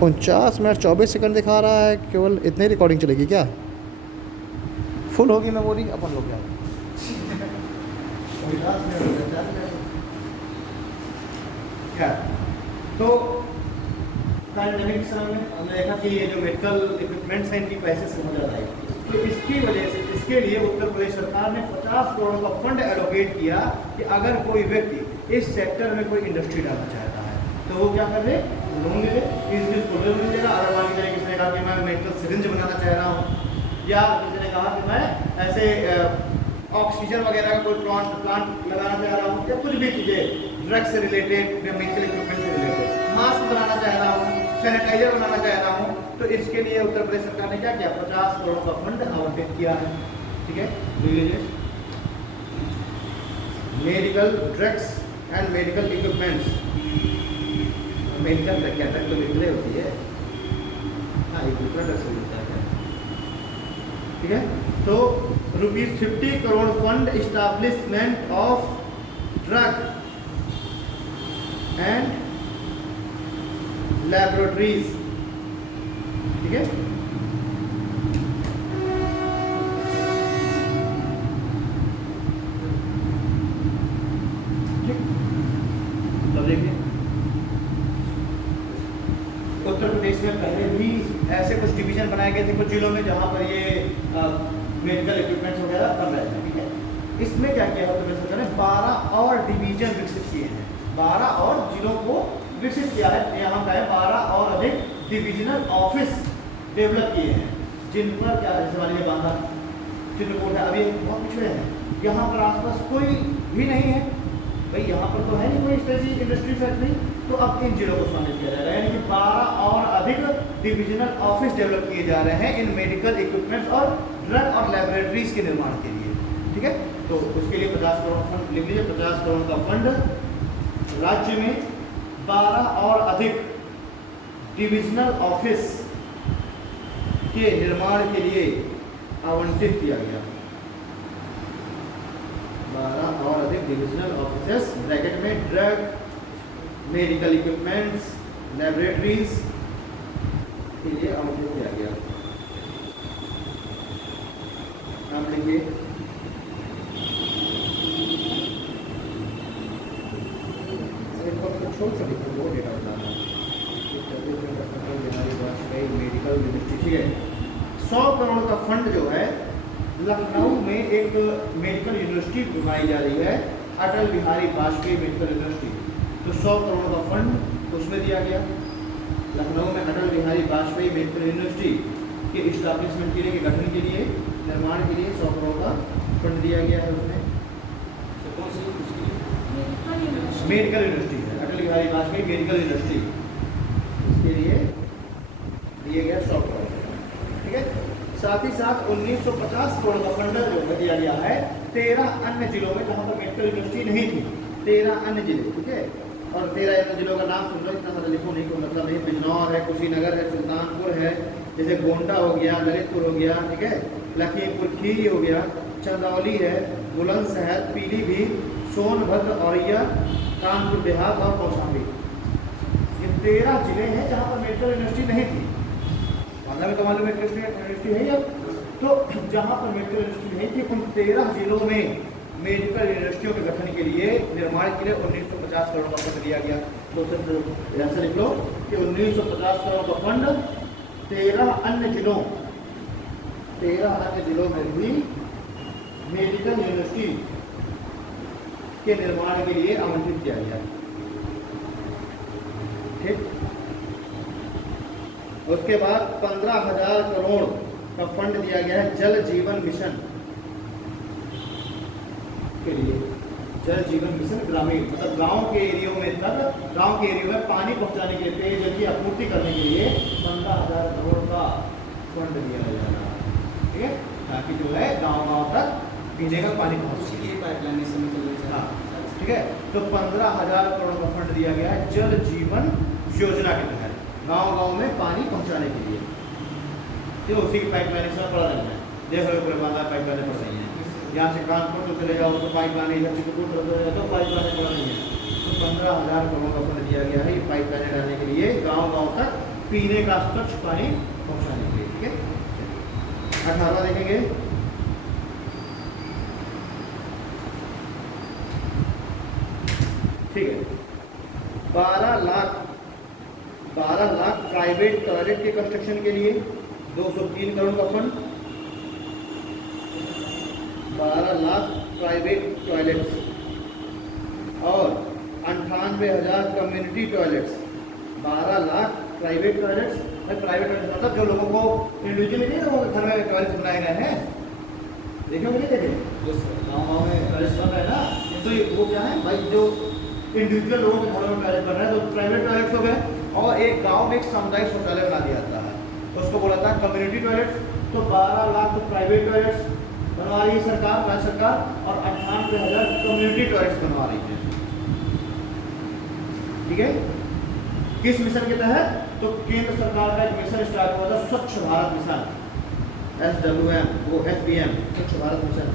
49 minute 24 second दिखा रहा है, केवल इतनी रिकॉर्डिंग चलेगी क्या? फुल होगी मेमोरी अपन लोग क्या? 50 मिनट हो गए, 40 मिनट क्या? तो पैंडेमिक समय में हमने देखा कि ये जो मेडिकल इक्विपमेंट्स हैं इनकी पैसे समझ आ रहा है, तो इसकी वजह से इसके लिए उत्तर प्रदेश सरकार ने 50 करोड़ का फंड एलोकेट किया कि अगर कोई व्यक्ति इस सेक्टर में कोई इंडस्ट्री डालना चाहता है तो वो क्या कर दे, लोन ले ले, इस चीज़ को लोन मिलेगा। अगर मान लीजिए किसी ने कहा कि मैं मेडिकल सिरिंज बनाना चाह रहा हूँ, या किसी ने कहा कि मैं ऐसे ऑक्सीजन वगैरह का कोई प्लांट लगाना चाह रहा हूँ, या कुछ भी चीज़ें ड्रग से रिलेटेड या मेडिकल इक्विपमेंट से रिलेटेड, मास्क बनाना चाह रहा हूँ, सैनिटाइजर बनाना चाह रहा हूँ, तो इसके लिए उत्तर प्रदेश सरकार ने क्या किया, 50 करोड़ का फंड आवंटित किया है। ठीक है, medical drugs and medical equipments, medical क्या ड्रग तो मेडिकल होती है, हाँ एक दूसरा ड्रग से मिलता है। ठीक है, तो ₹50 crore fund establishment of drug and laboratories. ठीक है, तो देखिए उत्तर प्रदेश में पहले भी ऐसे कुछ डिवीजन बनाए गए थे कुछ जिलों में जहां पर ये मेडिकल इक्विपमेंट्स वगैरह बन रहे थे। ठीक है, इसमें क्या किया उत्तर प्रदेश सरकार ने 12 और डिवीजन विकसित किए हैं, 12 और जिलों को विकसित किया है। यहाँ का है 12 और अधिक डिविजनल ऑफिस डेवलप किए हैं, जिन पर क्या जैसे मान लीजिए बांदा चित्रकूट है, अभी बहुत पिछड़े हैं, यहाँ पर आसपास कोई भी नहीं है भाई, यहाँ पर तो है नहीं कोई ऐसी इंडस्ट्री फैक्ट्री, तो अब इन जिलों को शामिल किया जा रहा है, यानी कि 12 और अधिक डिविजनल ऑफिस डेवलप किए जा रहे हैं इन मेडिकल इक्विपमेंट्स और ड्रग और लैबोरेटरीज के निर्माण के लिए। ठीक है, तो उसके लिए 50 करोड़ फंड लिख लीजिए, 50 करोड़ का फंड राज्य में 12 और अधिक डिविजनल ऑफिस के निर्माण के लिए आवंटित किया गया। 12 और अधिक डिविजनल ऑफिसेस ब्रैकेट में ड्रग, मेडिकल इक्विपमेंट्स, लैबोरेटरीज के लिए आवंटित किया गया। नाम लिखिए, छोड़ सकते वो डेटा बताना मेडिकल यूनिवर्सिटी। ठीक है, 100 करोड़ का फंड जो है लखनऊ में एक मेडिकल यूनिवर्सिटी बनाई जा रही है, अटल बिहारी वाजपेयी मेडिकल यूनिवर्सिटी, तो 100 करोड़ का फंड उसमें दिया गया। लखनऊ में अटल बिहारी वाजपेयी मेडिकल यूनिवर्सिटी के इस्टेब्लिशमेंट के लिए, के गठन के लिए, निर्माण के लिए 100 करोड़ का फंड दिया गया है। उसमें मेडिकल यूनिवर्सिटी है, अटल बिहारी वाजपेयी मेडिकल यूनिवर्सिटी, इसके लिए दिए गया 100 करोड़। ठीक है, साथ ही साथ 1950 करोड़ का फंड जो दिया गया है 13 अन्य जिलों में जहाँ पर मेडिकल यूनिवर्सिटी नहीं थी, 13 अन्य जिले। ठीक है, और 13 अन्य जिलों का नाम सुन लो, इतना ज़्यादा लिखो नहीं, कोई मतलब नहीं, बिजनौर है, कुशीनगर है, सुल्तानपुर है, जैसे गोंडा हो गया, ललितपुर हो गया, ठीक है, लखीमपुर खीरी हो गया, चंदौली है, बुलंदशहर, पीलीभीत, सोनभद्र, औरैया, कानपुर देहात और कौशाम्बी, ये 13 जिले हैं जहाँ पर मेडिकल यूनिवर्सिटी नहीं थी। बांदा में तो मालूम मेडिकल यूनिवर्सिटी है अब, तो जहाँ पर मेडिकल यूनिवर्सिटी नहीं थी उन 13 जिलों में मेडिकल यूनिवर्सिटियों के गठन के लिए, निर्माण के लिए 1950 करोड़ का फंड दिया गया। तो ऐसा लिख लो कि 1950 करोड़ का फंड 13 अन्य जिलों में भी मेडिकल यूनिवर्सिटी के निर्माण के लिए आवंटित किया गया। ठीक, उसके बाद 15,000 करोड़ का फंड दिया गया है जल जीवन मिशन के लिए। जल जीवन मिशन ग्रामीण, मतलब गांव के एरियो में तक, गांव के एरियो में पानी पहुंचाने के लिए, पेयजल की आपूर्ति करने के लिए 15,000 करोड़ का फंड दिया जा रहा है। ठीक है, ताकि जो है गांव तक पीने का पानी पहुंच सके, पाइपलाइन समय चल रही है। हाँ, ठीक है, तो 15,000 करोड़ का फंड दिया गया है जल जीवन योजना के तहत गांव में पानी पहुंचाने के लिए। तो उसी की पाइपलाइन इसमें पड़ा रहना है, देख लो पूरे बांदा पाइपलाइन पड़ रही है, यहाँ से कानपुर तो चले जाओ तो पाइपलाइन, इधर चित्रकूट तो पाइपलाइन पड़ रही है। तो 15,000 करोड़ का फंड दिया गया है ये पाइपलाइन डालने के लिए, गांव तक पीने का स्वच्छ पानी पहुंचाने के लिए। ठीक है, 18 देखेंगे। ठीक है, 12 लाख प्राइवेट टॉयलेट के कंस्ट्रक्शन के लिए 203 करोड़ का फंड। 12 लाख प्राइवेट टॉयलेट्स और 98,000 community toilets. 12 lakh private toilets, private toilet मतलब जो लोगों को इंडिविजुअली नहीं, लोगों के घर में टॉयलेट बनाए गए हैं, देखे होंगे नहीं देखे, जो गाँव में टॉयलेट बन रहे हैं ना, तो वो क्या है भाई, जो इंडिविजुअल लोगों के घरों में टॉयलेट बन रहा है तो प्राइवेट टॉयलेट्स हो गए। और एक गांव में एक सामुदायिक शौचालय बना दिया जाता है, तो उसको बोला था कम्युनिटी टॉयलेट्स। तो 12 लाख तो प्राइवेट टॉयलेट्स बनवा रही है सरकार, राज्य सरकार, और 98,000 कम्युनिटी टॉयलेट्स बनवा रही है। ठीक है, किस मिशन के तहत? तो केंद्र सरकार का एक मिशन स्टार्ट हुआ था, स्वच्छ भारत मिशन, SWM, वो SBM, स्वच्छ भारत मिशन।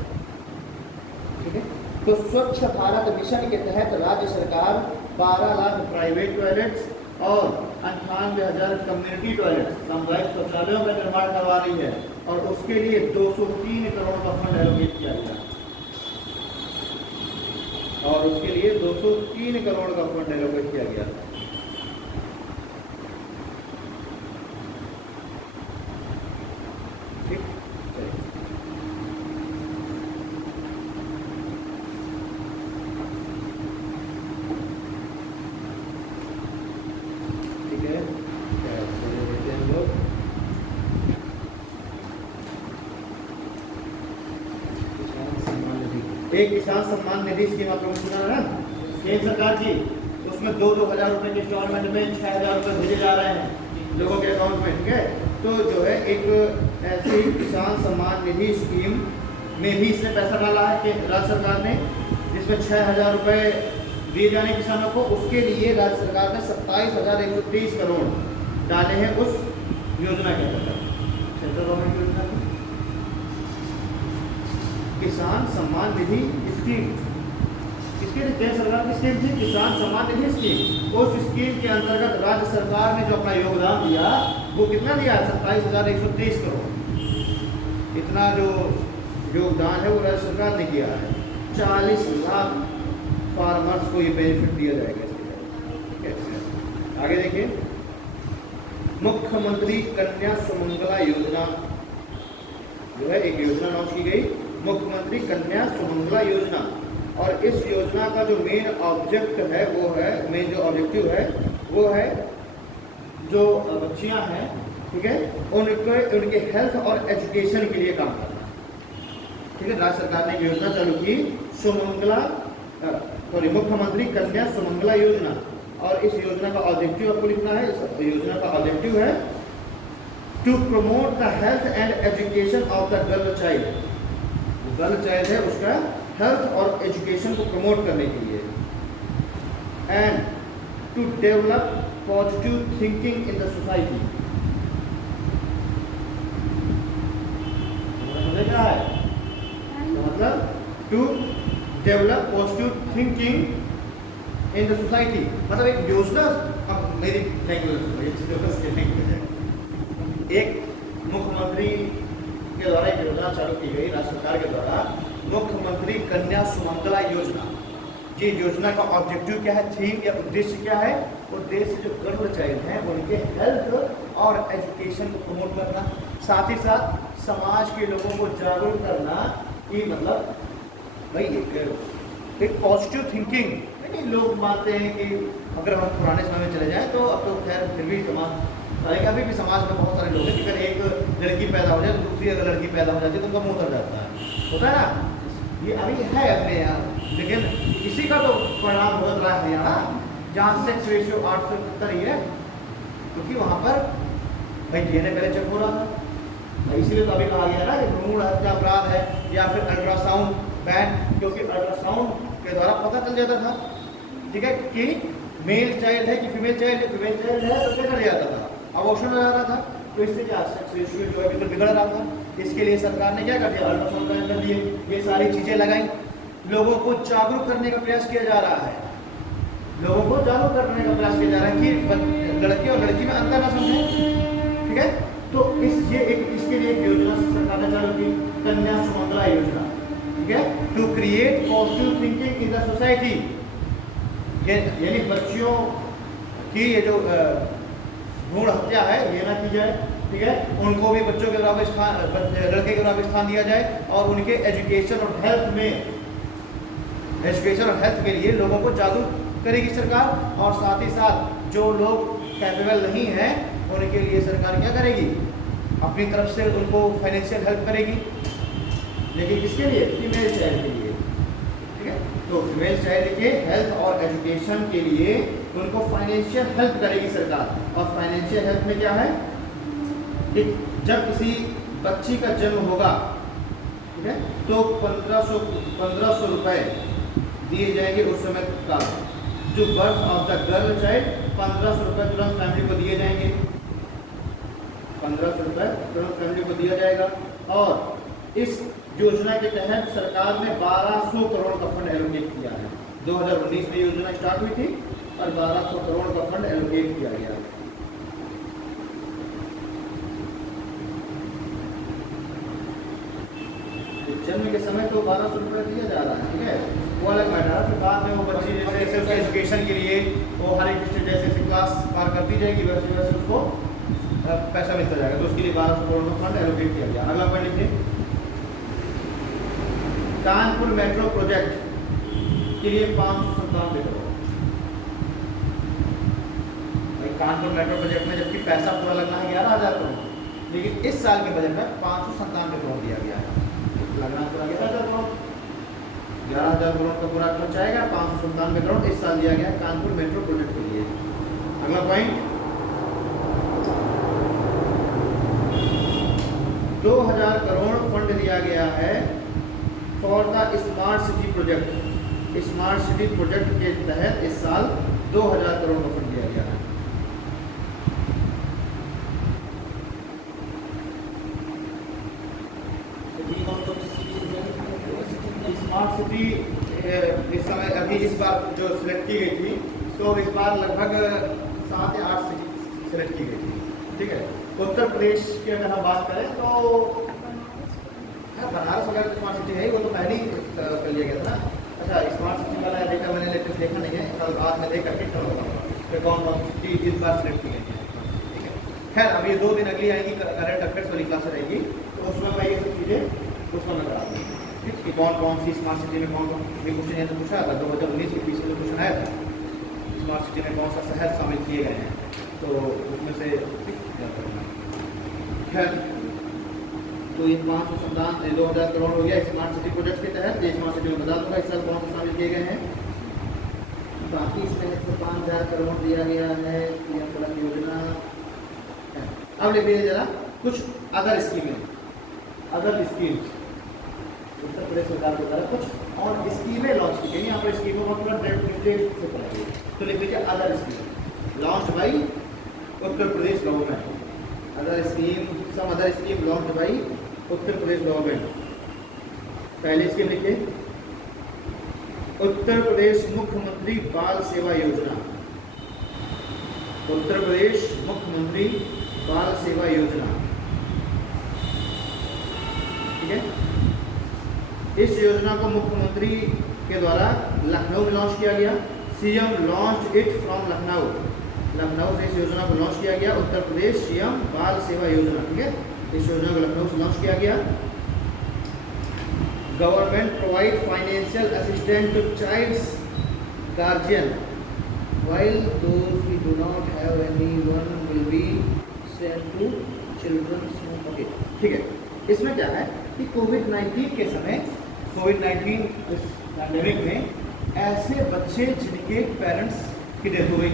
ठीक है, तो स्वच्छ भारत मिशन के तहत राज्य सरकार 12 लाख प्राइवेट टॉयलेट्स और 98,000 कम्युनिटी टॉयलेट्स, सामुदायिक शौचालयों का निर्माण करवा रही है, और उसके लिए 203 करोड़ का फंड एलोकेट किया गया, और उसके लिए 203 करोड़ का फंड एलोकेट किया गया। ठीक, एक किसान सम्मान निधि स्कीम आप लोगों ने सुना है ना, केंद्र सरकार की, उसमें 2-2 हज़ार रुपये के इंस्टॉलमेंट में 6,000 रुपये भेजे जा रहे हैं लोगों के अकाउंट में। ठीक है, तो जो है एक ऐसी किसान सम्मान निधि स्कीम में भी इसने पैसा डाला है कि राज्य सरकार ने, जिसमें 6,000 रुपये दिए जाने किसानों को। उसके लिए राज्य सरकार ने 27,130 करोड़ डाले हैं उस योजना के अंतर्गत, सेंट्रल गवर्नमेंट योजना की किसान सम्मान निधि स्कीम। इसके लिए केंद्र सरकार की स्कीम थी किसान सम्मान निधि स्कीम। उस स्कीम के अंतर्गत राज्य सरकार ने जो अपना योगदान दिया, वो कितना दिया है? 27,130 करोड़। इतना जो योगदान है वो राज्य सरकार ने किया है। 40 लाख फार्मर्स को ये बेनिफिट दिया जाएगा। आगे देखिए, मुख्यमंत्री कन्या सुमंगला योजना जो है, एक योजना लॉन्च की गई, मुख्यमंत्री कन्या सुमंगला योजना। और इस योजना का जो मेन ऑब्जेक्ट है वो है, मेन जो ऑब्जेक्टिव है वो है जो बच्चियां हैं, ठीक है, उनके हेल्थ और एजुकेशन के लिए काम करना। ठीक है, राज्य सरकार ने एक योजना चालू की, मुख्यमंत्री कन्या सुमंगला योजना। और इस योजना का ऑब्जेक्टिव आपको लिखना है। इस योजना का ऑब्जेक्टिव है to promote the health and education of the girl child. Girl child है, उसका हेल्थ और एजुकेशन को प्रमोट करने के लिए, and to develop positive thinking in the society. क्या है मतलब? To develop positive thinking in the society, मतलब एक योजना। अब मेरी एक मुख्यमंत्री के द्वारा एक योजना चालू की गई राज्य सरकार के द्वारा, मुख्यमंत्री कन्या सुमंगला योजना। ये योजना का ऑब्जेक्टिव क्या है, थीम या उद्देश्य क्या है? उद्देश्य जो गर्ल चाइल्ड हैं उनके हेल्थ और एजुकेशन को प्रमोट करना, साथ ही साथ समाज के लोगों को जागरूक करना कि मतलब भाई एक पॉजिटिव थिंकिंग। लेकिन लोग मानते हैं कि अगर हम पुराने समय में चले जाएं तो अब तो खैर फिर भी अभी भी समाज में बहुत सारे लोग हैं कि अगर एक लड़की पैदा हो जाए तो दूसरी अगर लड़की पैदा हो जाती है तो उनका मुँह उतर जाता है, होता है ना। ये अभी है अपने यहाँ, लेकिन इसी का तो परिणाम भुगत रहा है यहाँ, जहाँ सेक्स रेशियो 8 से 70 ही है, क्योंकि वहाँ पर भाई DNA पहले चेक हो रहा था। इसीलिए तो अभी कहा गया ना कि भ्रूण हत्या अपराध है, या फिर अल्ट्रासाउंड बैन, क्योंकि अल्ट्रासाउंड के द्वारा पता चल जाता था, ठीक है, कि मेल चाइल्ड है कि फीमेल चाइल्ड है। फीमेल चाइल्ड है तो क्या कर जाता था, अबॉर्शन हो जाता था। तो इससे क्या सेक्स रेशियो जो है बिल्कुल बिगड़ रहा था। इसके लिए सरकार ने क्या कर दिया, अल्ट्रासाउंड बैन कर दिए, ये सारी चीज़ें लगाई। लोगों को जागरूक करने का प्रयास किया जा रहा है, लोगों को जागरूक करने का प्रयास किया जा रहा है कि लड़के और लड़की में अंतर ना समझें, ठीक है। तो इसके लिए एक योजना सरकार ने चालू की, कन्या सुमंगला योजना, ठीक है, to create positive thinking in the society. यानी बच्चियों की ये जो भ्रूण हत्या है ये ना की जाए, ठीक है, उनको भी बच्चों के बराबर स्थान, लड़के के बराबर स्थान दिया जाए, और उनके एजुकेशन और हेल्थ के लिए लोगों को जागरूक करेगी सरकार। और साथ ही साथ जो लोग कैपेबल नहीं हैं उनके लिए सरकार क्या करेगी, अपनी तरफ से उनको फाइनेंशियल हेल्प करेगी। लेकिन किसके लिए, फीमेल चाइल्ड के लिए, ठीक है। तो फीमेल चाइल्ड के हेल्थ और एजुकेशन के लिए उनको फाइनेंशियल हेल्प करेगी सरकार। और फाइनेंशियल हेल्प में क्या है कि जब किसी बच्ची का जन्म होगा, ठीक है, तो 1500 रुपए दिए जाएंगे उस समय का। जो birth of the girl child 1500 रुपए तुरंत फैमिली को दिए जाएंगे, 1500 रुपए तुरंत फैमिली को दिया जाएगा। और इस योजना के तहत सरकार ने 1200 करोड़ का फंड एलोकेट किया है। 2019 में योजना स्टार्ट हुई थी और 1200 करोड़ का फंड एलोकेट किया गया। जन्म के समय तो 1200 रुपये दिया जा रहा है, ठीक है, वो अलग मैटर है। फिर बाद में वो बच्ची जैसे सेल्फ एजुकेशन के लिए वो हर एक स्टेज जैसे क्लास पार करती जाएगी वैसे वैसे उसको पैसा मिलता जाएगा। तो उसके लिए 1200 करोड़ का फंड एलोकेट किया गया। अगला पॉइंट लिखिए, कानपुर मेट्रो प्रोजेक्ट के लिए 597 करोड़। कानपुर मेट्रो प्रोजेक्ट में जबकि पैसा पूरा लगना है 11,000 करोड़, लेकिन इस साल के बजट में 597 करोड़ दिया गया है। लगना पूरा 11,000 करोड़, 11,000 करोड़ का पूरा खर्च आएगा, 597 करोड़ इस साल दिया गया है कानपुर मेट्रो प्रोजेक्ट के लिए। अगला पॉइंट, 2000 करोड़ फंड दिया गया है for the smart city project. Smart city project के तहत इस साल 2000 करोड़ का फंड दिया गया है। स्मार्ट सिटी इस समय अभी इस बार जो सिलेक्ट की गई थी, तो इस बार लगभग 7 या 8 सिटी सिलेक्ट की गई थी, ठीक है। उत्तर प्रदेश की अगर हम बात करें तो बनारस वगैरह स्मार्ट सिटी है, वो तो पहले ही कर लिया गया था ना। अच्छा, स्मार्ट सिटी वाला डेटा मैंने लेटेस्ट देखा नहीं है, कल रात में देख करके कल बताऊँगा कौन कौन सिटी इस बार सिलेक्ट की गई है, ठीक है। खैर अब ये 2 दिन अगली आएगी, करंट अफेयर्स वाली क्लास रहेगी, तो उसमें मैं ये सब चीज़ें उसमें मैं करा दूँगी, ठीक, कि कौन कौन सी स्मार्ट सिटी में कौन कौन ये क्वेश्चन ऐसे पूछा था 2019 के पीछे जो क्वेश्चन आया था, स्मार्ट सिटी में कौन सा शहर शामिल किए गए हैं, तो उसमें से खैर तो ये 2000 करोड़ हो गया स्मार्ट सिटी प्रोजेक्ट के तहत। ये स्मार्ट सिटी में बता दूंगा इस साल कौन से शामिल किए गए हैं। बाकी इसमें 105,000 करोड़ दिया गया है पीएम सड़क योजना। अब लिख लीजिए जरा कुछ अदर स्कीमें, अदर स्कीम्स उत्तर प्रदेश सरकार के द्वारा कुछ और स्कीमें लॉन्च की गई। यहाँ पर स्कीमों का पूरा डिटेल से पढ़ाइए, तो लिख लीजिए other scheme launch by Uttar Pradesh government. Other scheme, some other scheme launch by Uttar Pradesh government. पहली स्कीम लिखिए, उत्तर प्रदेश मुख्यमंत्री बाल सेवा योजना। उत्तर प्रदेश मुख्यमंत्री बाल सेवा योजना, ठीक है। इस योजना को मुख्यमंत्री के द्वारा लखनऊ में लॉन्च किया गया। CM launch it from Lucknow. Lucknow से इस योजना को लॉन्च किया गया। उत्तर प्रदेश सीएम बाल सेवा योजना, ठीक है। इस योजना को लखनऊ से लॉन्च किया गया। Government provide financial assistant to child's guardian while those who do not have anyone will be sent to children's home। Okay, ठीक है। इसमें क्या है कि कोविड-19 के समय, कोविड-19 पैंडेमिक में ऐसे बच्चे जिनके पेरेंट्स की डेथ हो गई,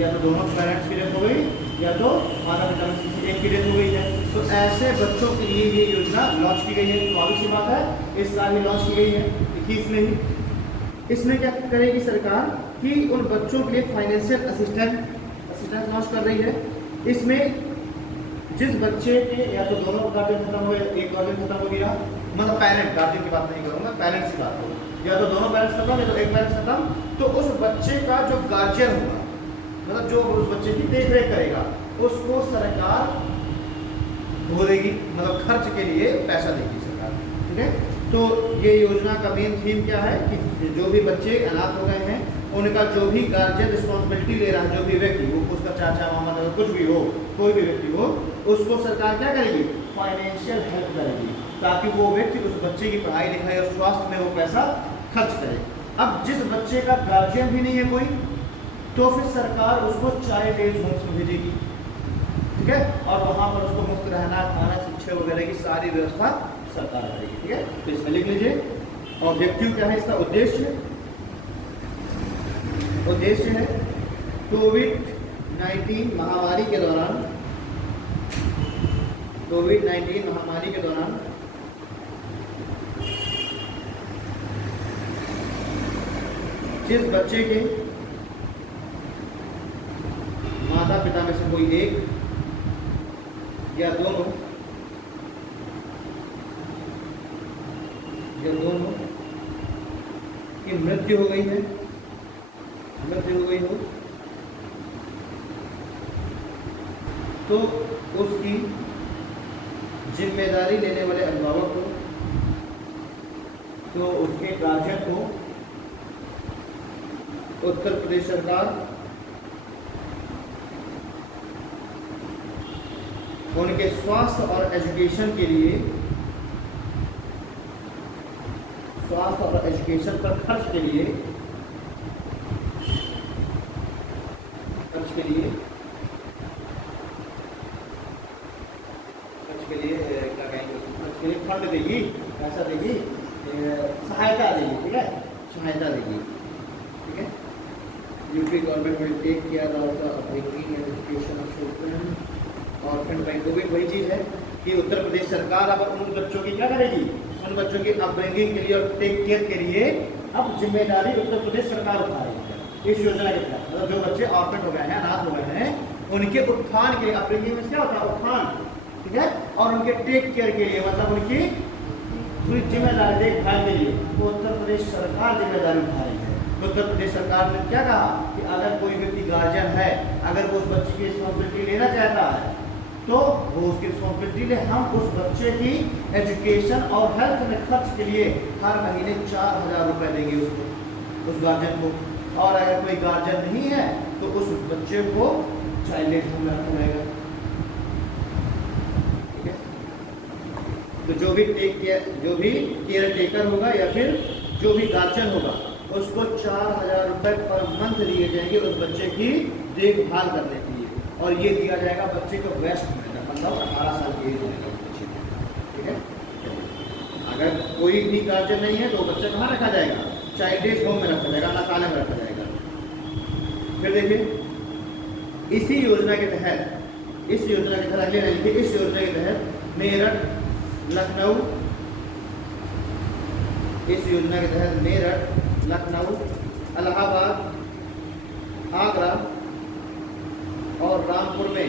या तो दोनों पेरेंट्स की डेथ हो गई या तो माता पिता में किसी एक की डेथ हो गई है, तो ऐसे बच्चों के लिए ये योजना लॉन्च की गई है। तो obvious सी बात है इस साल ही लॉन्च की गई है 21 में ही। इसमें क्या करेगी सरकार कि उन बच्चों के लिए फाइनेंशियल असिस्टेंस लॉन्च कर रही है। इसमें जिस बच्चे के या तो दोनों गार्जियन खत्म हुए, एक गार्जियन खत्म हो गया, मतलब पेरेंट, गार्जियन की बात नहीं करूँगा, पेरेंट्स की बात करूँ, या तो दोनों पेरेंट्स खत्म या तो एक पेरेंट्स खत्म, तो उस बच्चे का जो गार्जियन होगा, मतलब जो उस बच्चे की देख रेख करेगा उसको सरकार वो देगी, मतलब खर्च के लिए पैसा देगी सरकार। ठीक है, तो ये योजना का मेन थीम क्या है कि जो भी बच्चे अनाथ हो गए हैं उनका जो भी गार्जियन रिस्पॉन्सिबिलिटी ले रहा है, जो भी व्यक्ति, वो उसका चाचा मामा दादा कुछ भी हो, कोई भी व्यक्ति हो, उसको सरकार क्या करेगी, फाइनेंशियल हेल्प करेगी, ताकि वो व्यक्ति उस बच्चे की पढ़ाई लिखाई और स्वास्थ्य में वो पैसा खर्च करे। अब जिस बच्चे का गार्जियन भी नहीं है कोई, तो फिर सरकार उसको चाइल्ड एज होम्स में भेजेगी। ठीक है, और वहाँ पर उसको मुफ्त रहना, खाना, शिक्षा वगैरह की सारी व्यवस्था सरकार करेगी। ठीक है, तो इसमें लिख लीजिए ऑब्जेक्टिव क्या है इसका, उद्देश्य है कोविड-19 महामारी के दौरान जिस बच्चे के माता पिता में से कोई एक या दोनों की मृत्यु हो गई हो तो उसकी जिम्मेदारी लेने वाले अभिभावक को, तो उसके गार्जियन को उत्तर प्रदेश सरकार उनके स्वास्थ्य और एजुकेशन के लिए, स्वास्थ्य और एजुकेशन पर खर्च के लिए क्या कहेंगे, खर्च के लिए फंड देगी, पैसा देगी, सहायता देगी। ठीक है, सहायता देगी। ठीक है, UP government will take care of the upbringing and education of children orphan bank. तो भी वही चीज़ है कि उत्तर प्रदेश सरकार अब उन बच्चों की क्या करेगी, उन बच्चों की अपब्रिंगिंग के लिए और टेक केयर के लिए अब जिम्मेदारी उत्तर प्रदेश सरकार उठा रही है इस योजना के तहत। मतलब जो बच्चे ऑर्फन हो गए हैं, अनाथ हो गए हैं, उनके उत्थान के लिए, अपब्रिंगिंग में क्या होता है, उत्थान। ठीक है, और उनके टेक केयर के लिए, मतलब उनकी पूरी जिम्मेदारी देखभाल के लिए तो उत्तर प्रदेश सरकार जिम्मेदारी उठा रही है। तो उत्तर प्रदेश सरकार ने क्या कहा कि अगर कोई व्यक्ति गार्जियन है, अगर वो उस बच्चे की रिस्पॉन्सिबिलिटी लेना चाहता है तो वो उसकी रिस्पॉन्सिबिलिटी ले, हम उस बच्चे की एजुकेशन और हेल्थ में खर्च के लिए हर महीने 4,000 रुपये देंगे उसको, उस गार्जियन को। और अगर कोई गार्जियन नहीं है तो उस बच्चे को चाइल्ड एज होम में रखा जाएगा। ठीक है, तो जो भी केयर टेकर होगा या फिर जो भी गार्जियन होगा उसको 4,000 रुपये पर मंथ दिए जाएंगे उस बच्चे की देखभाल करने के लिए, और ये दिया जाएगा बच्चे को वेस्ट में, मतलब 18 साल की एज होने का बच्चे। ठीक है, अगर कोई भी गार्जियन नहीं है तो बच्चा कहाँ रखा जाएगा, चाइल्ड एज होम में रखा जाएगा, अनाथालय में रखा जाएगा। फिर देखिए इसी योजना के तहत, इस योजना के तहत, अगले लाइन के, इस योजना के तहत मेरठ, लखनऊ, इस योजना के तहत मेरठ, लखनऊ, इलाहाबाद, आगरा और रामपुर में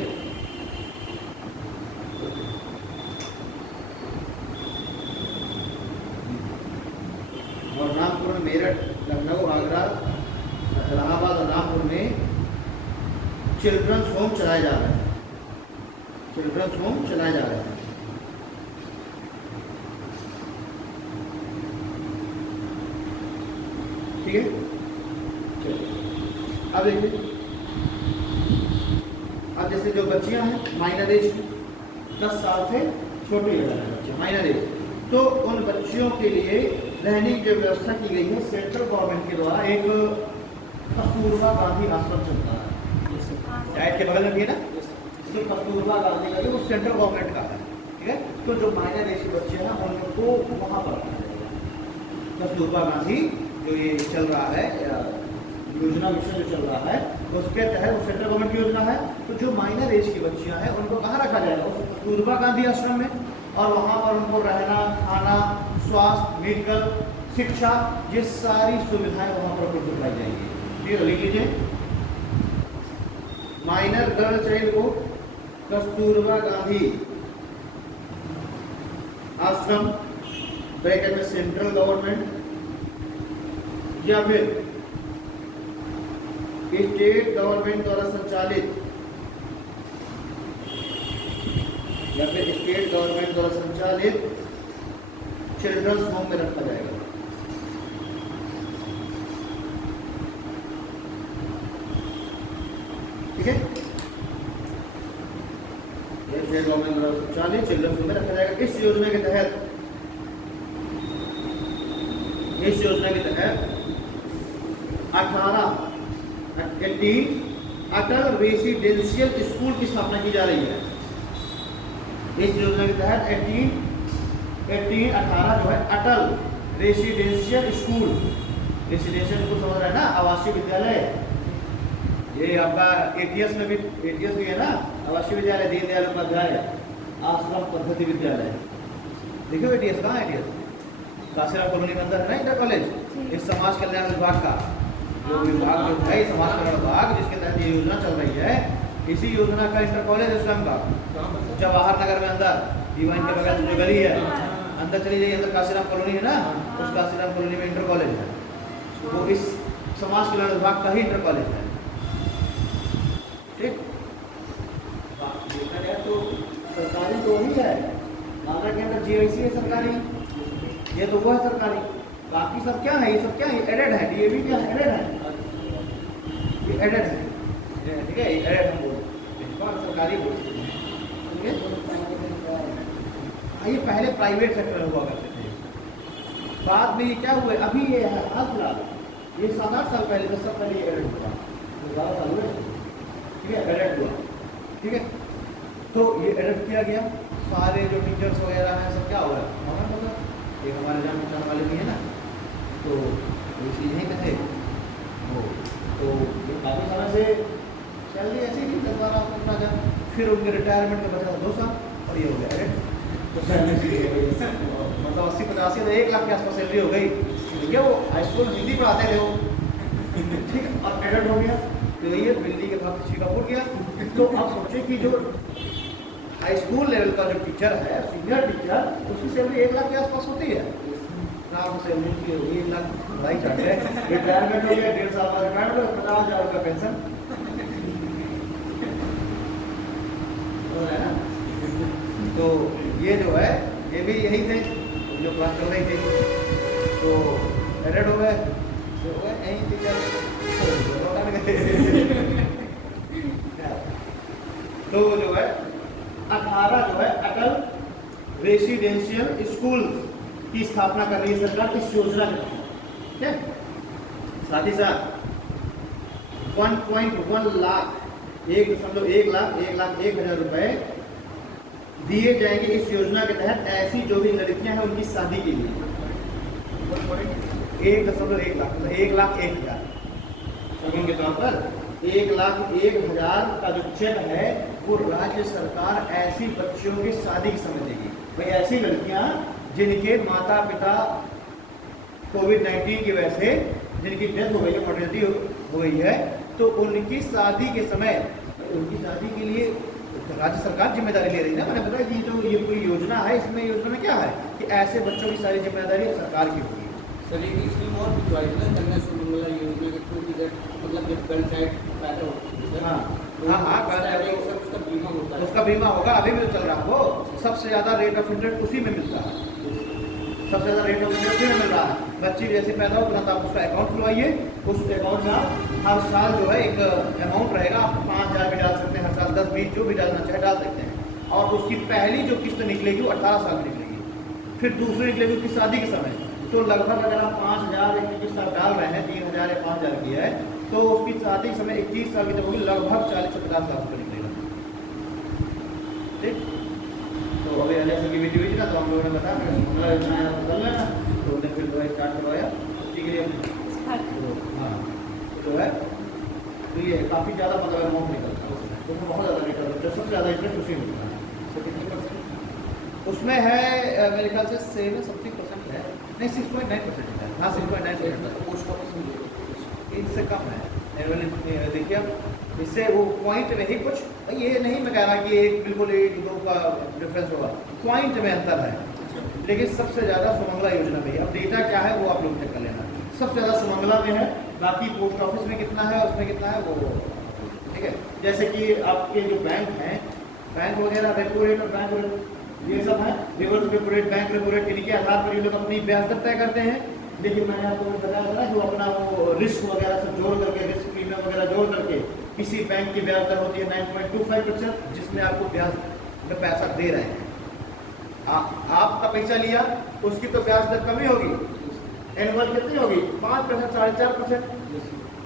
मेरठ, लखनऊ, आगरा, इलाहाबाद और रामपुर में चिल्ड्रंस होम चलाए जा रहे हैं, चिल्ड्रंस होम चलाए जा रहे हैं। ठीक है, अब देखिए, अब जैसे जो बच्चियां हैं माइनर एज की, 10 साल से छोटे बच्चे माइनर एज, तो उन बच्चियों के लिए रहने की जो व्यवस्था की गई है सेंट्रल गवर्नमेंट के द्वारा, एक कस्तूरबा गांधी आश्रम चलता है, डाइट के बगल में भी है ना, इसमें कस्तूरबा गांधी का, वो सेंट्रल गवर्नमेंट का है। ठीक है, तो जो माइनर एज के बच्चे हैं उनको वहाँ पर रखा जाएगा। कस्तूरबा गांधी जो ये चल रहा है योजना, मिशन जो चल रहा है उसके तहत, वो सेंट्रल गवर्नमेंट की योजना है, तो जो माइनर एज की बच्चियां हैं उनको कहाँ रखा जाएगा, उस कस्तूरबा गांधी आश्रम में, और वहाँ पर उनको रहना, खाना, स्वास्थ्य, मेडिकल, शिक्षा, ये सारी सुविधाएं वहाँ पर उपलब्ध कराई जाएंगी। ठीक है, लिख लीजिए, माइनर गर्ल चाइल्ड को कस्तूरबा गांधी आश्रम ब्रैकेट में सेंट्रल गवर्नमेंट या फिर स्टेट गवर्नमेंट द्वारा संचालित या फिर स्टेट गवर्नमेंट द्वारा संचालित चिल्ड्रंस होम में रखा जाएगा। ठीक है, ये स्टेट गवर्नमेंट द्वारा संचालित चिल्ड्रंस होम में रखा जाएगा। इस योजना के तहत अटल रेसिडेंशियल स्कूल की स्थापना की जा रही है। इस योजना के तहत 18 जो है अटल रेसिडेंशियल स्कूल, रेसिडेंशियल स्कूल समझ रहे हैं ना, आवासीय विद्यालय। ये आपका एटीएस में भी, एटीएस भी है ना, आवासीय विद्यालय, दीनदयाल उपाध्याय आश्रम पद्धति विद्यालय। देखियो एटीएस कहाँ है? एटीएस काशीराम कॉलोनी के अंदर है ना, इंटर कॉलेज। इस समाज कल्याण विभाग का जो विभाग जो है, समाज कल्याण विभाग जिसके तहत ये योजना चल रही है, इसी योजना का इंटर कॉलेज है स्वयं का, जवाहर नगर में अंदर डिवाइन के बगल जो गली है, अंदर चली जाइए, अंदर काशीराम कॉलोनी है ना, उस काशीराम कॉलोनी में इंटर कॉलेज है। वो इस समाज कल्याण विभाग का ही इंटर कॉलेज है। ठीक, देखा जाए तो सरकारी तो वही है, नाला के अंदर जीआईसी है सरकारी, ये तो वो है सरकारी। बाकी सब क्या है? ये सब क्या है? एडेड है। डीएवी क्या है? एडेड है, ये एडेड है। ठीक है, ये एडेड हम बोलते हैं, सरकारी बोलते हैं। ये पहले प्राइवेट सेक्टर में हुआ करते थे, बाद में ये क्या हुआ? अभी ये है हाल फिलहाल, ये 7-8 साल पहले, 10 साल पहले ये एडेड हुआ, 12 साल हुए। ठीक है, एडेड हुआ। ठीक है, तो ये एडेड किया गया। सारे जो टीचर्स वगैरह हैं सब क्या हो गया? गवर्नमेंट होगा। एक हमारे जान पहचान वाले भी है ना, तो इसी यहीं के थे वो, तो ये काफ़ी समय से सैलरी ऐसी थी 10-12 अपना जब, फिर उनके रिटायरमेंट का बचा 2 साल और ये हो गया एडेड। तो सैलरी मतलब 80-85 1 लाख के आसपास सैलरी हो गई। ठीक है, वो हाई स्कूल में हिंदी पढ़ाते थे वो। ठीक है, और एडेड हो गया। तो ये दिल्ली के भाग किसी का फूट गया। तो आप सोचिए कि जो हाई स्कूल लेवल का जो टीचर है, सीनियर टीचर, उसकी सैलरी 1 लाख के आसपास होती है। नाम सैलरी की होगी 1 लाख, भाई चाट है, रिटायरमेंट हो गया 1.5 साल बाद रिटायरमेंट हो, 50,000 का पेंशन हो रहा है ना। तो ये जो है, ये भी यही थे जो क्लास चल रही थी, तो एडेड हो गए, तो यही टीचर तो जो है 18 जो है अटल रेसिडेंशियल स्कूल की स्थापना कर रही है सरकार इस योजना के तहत। ठीक है, साथ ही साथ 1.1 लाख 1,01,01,01,000 रुपए दिए जाएंगे इस योजना के तहत ऐसी जो भी लड़कियां हैं उनकी शादी के लिए। 1.1 लाख, 1,01,000 शगुन के तौर पर 1,01,000 का जो चेक है वो राज्य सरकार ऐसी बच्चियों की शादी की समय देगी। भाई ऐसी लड़कियां जिनके माता पिता कोविड-19 की वजह से जिनकी डेथ हो गई है, मॉर्टेलिटी हो गई है, तो उनकी शादी के समय, उनकी शादी के लिए राज्य सरकार जिम्मेदारी ले रही है ना। मैंने बताया कि जो ये कोई योजना है, इसमें योजना में क्या है कि ऐसे बच्चों की सारी जिम्मेदारी सरकार की होगी। सर एक स्कीम और कन्या सुमंगला योजना के थ्रू की मतलब जब पंचायत पैदा होती है, हाँ, उसका बीमा होता है, उसका बीमा होगा। अभी भी तो चल रहा है वो, सबसे ज़्यादा रेट ऑफ इंटरेस्ट उसी में मिलता है, सबसे ज़्यादा रेट ऑफ इंटरेस्ट उसी में मिल रहा है। बच्ची जैसे पैदा हो तुरंत आप उसका अकाउंट खुलवाइए, उस अकाउंट में आप हर साल जो है एक अमाउंट रहेगा, आप 5,000 भी डाल सकते हैं, हर साल 10-20 जो भी डालना चाहे डाल सकते हैं। और उसकी पहली जो किस्त निकलेगी वो 18 साल में निकलेगी, फिर दूसरी निकलेगी उसकी शादी के समय। तो लगभग अगर आप 5,000 की किस्त आप डाल रहे हैं, 3,000 या 5,000 की है, तो उसकी शादी के समय 21 साल की जब होगी लगभग 40 से 50 लाख रुपये निकलेगा। ठीक, तो अभी इलेक्शन की मीटिंग हुई थी ना, तो हम लोगों ने बताया सुमंगला योजना कर लेना, तो उन्होंने फिर दवाई स्टार्ट करवाया उसी के लिए। तो हाँ, जो है तो ये काफ़ी ज़्यादा मतलब अमाउंट निकलता है उसमें, तो बहुत ज़्यादा निकलता है, सबसे ज़्यादा इंटरेस्ट उसी में मिलता है। तो कितने परसेंट उसमें है? मेरे ख्याल से 7-something% है, नहीं 6.9% है। हाँ 6.9%, पोस्ट ऑफिस में इससे कम है। देखिए अब इससे वो पॉइंट में ही कुछ, ये नहीं मैं कह रहा कि एक बिल्कुल 1-2 का डिफरेंस होगा, पॉइंट में अंतर है, लेकिन सबसे ज़्यादा सुमंगला योजना में है। अब डेटा क्या है वो आप लोग चेक कर लेना। सबसे ज़्यादा सुमंगला में है, बाकी पोस्ट ऑफिस में कितना है उसमें कितना है वो, ठीक है। जैसे कि आपके जो बैंक हैं, बैंक वगैरह रेपो रेट और बैंक रेट ये सब है, reverse repo rate, bank repo rate, इनके आधार पर ये लोग अपनी ब्याज दर तय करते हैं। लेकिन मैंने आपको बताया था जो अपना वो रिस्क वगैरह सब जोड़ करके, रिस्क प्रीमियम वगैरह जोड़ करके किसी बैंक की ब्याज दर होती है 9.25%, जिसमें आपको ब्याज में पैसा दे रहे हैं। आपका पैसा लिया उसकी तो ब्याज दर कमी होगी, एनुअल कितनी होगी 5%, 4.5%।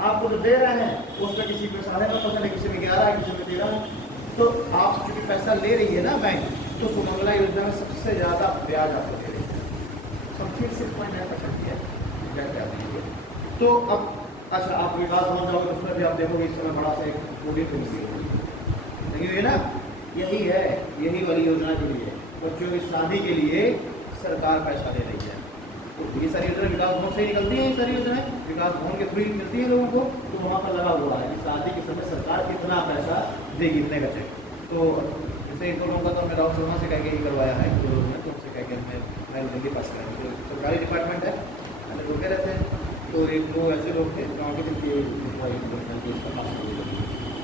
आपको जो दे रहे हैं उसमें किसी में 9.5% है, किसी में 11 है, किसी में 13 है। तो आप चूंकि पैसा ले रही है ना बैंक, तो सुमंगला योजना में सबसे ज़्यादा ब्याज आपको दे रही है, सबसे 6.9% है ब्याज आती है। तो अब अच्छा आप विकास भवन जाओगे उसमें भी आप देखोगे इस समय बड़ा सा एक कोडिंग होगी है ना, यही है, यही वाली योजना के लिए बच्चों की शादी के लिए सरकार पैसा दे रही है। तो ये सारी योजना विकास भवन से ही निकलती है, ये सारी योजनाएं विकास भवन के थ्रू ही मिलती है लोगों को। तो वहाँ पर लगा हुआ है कि शादी के समय सरकार कितना पैसा देगी, इतने का चेक। तो जैसे एक दो लोगों का तो हमने राहुल शर्मा से कह के ही करवाया है, दो लोगों ने, तो उनसे कह के हमें जल्दी पास कराएंगे। तो सरकारी डिपार्टमेंट है, हमें रुके रहते हैं। तो एक दो ऐसे लोग थे गाँव के जिनकी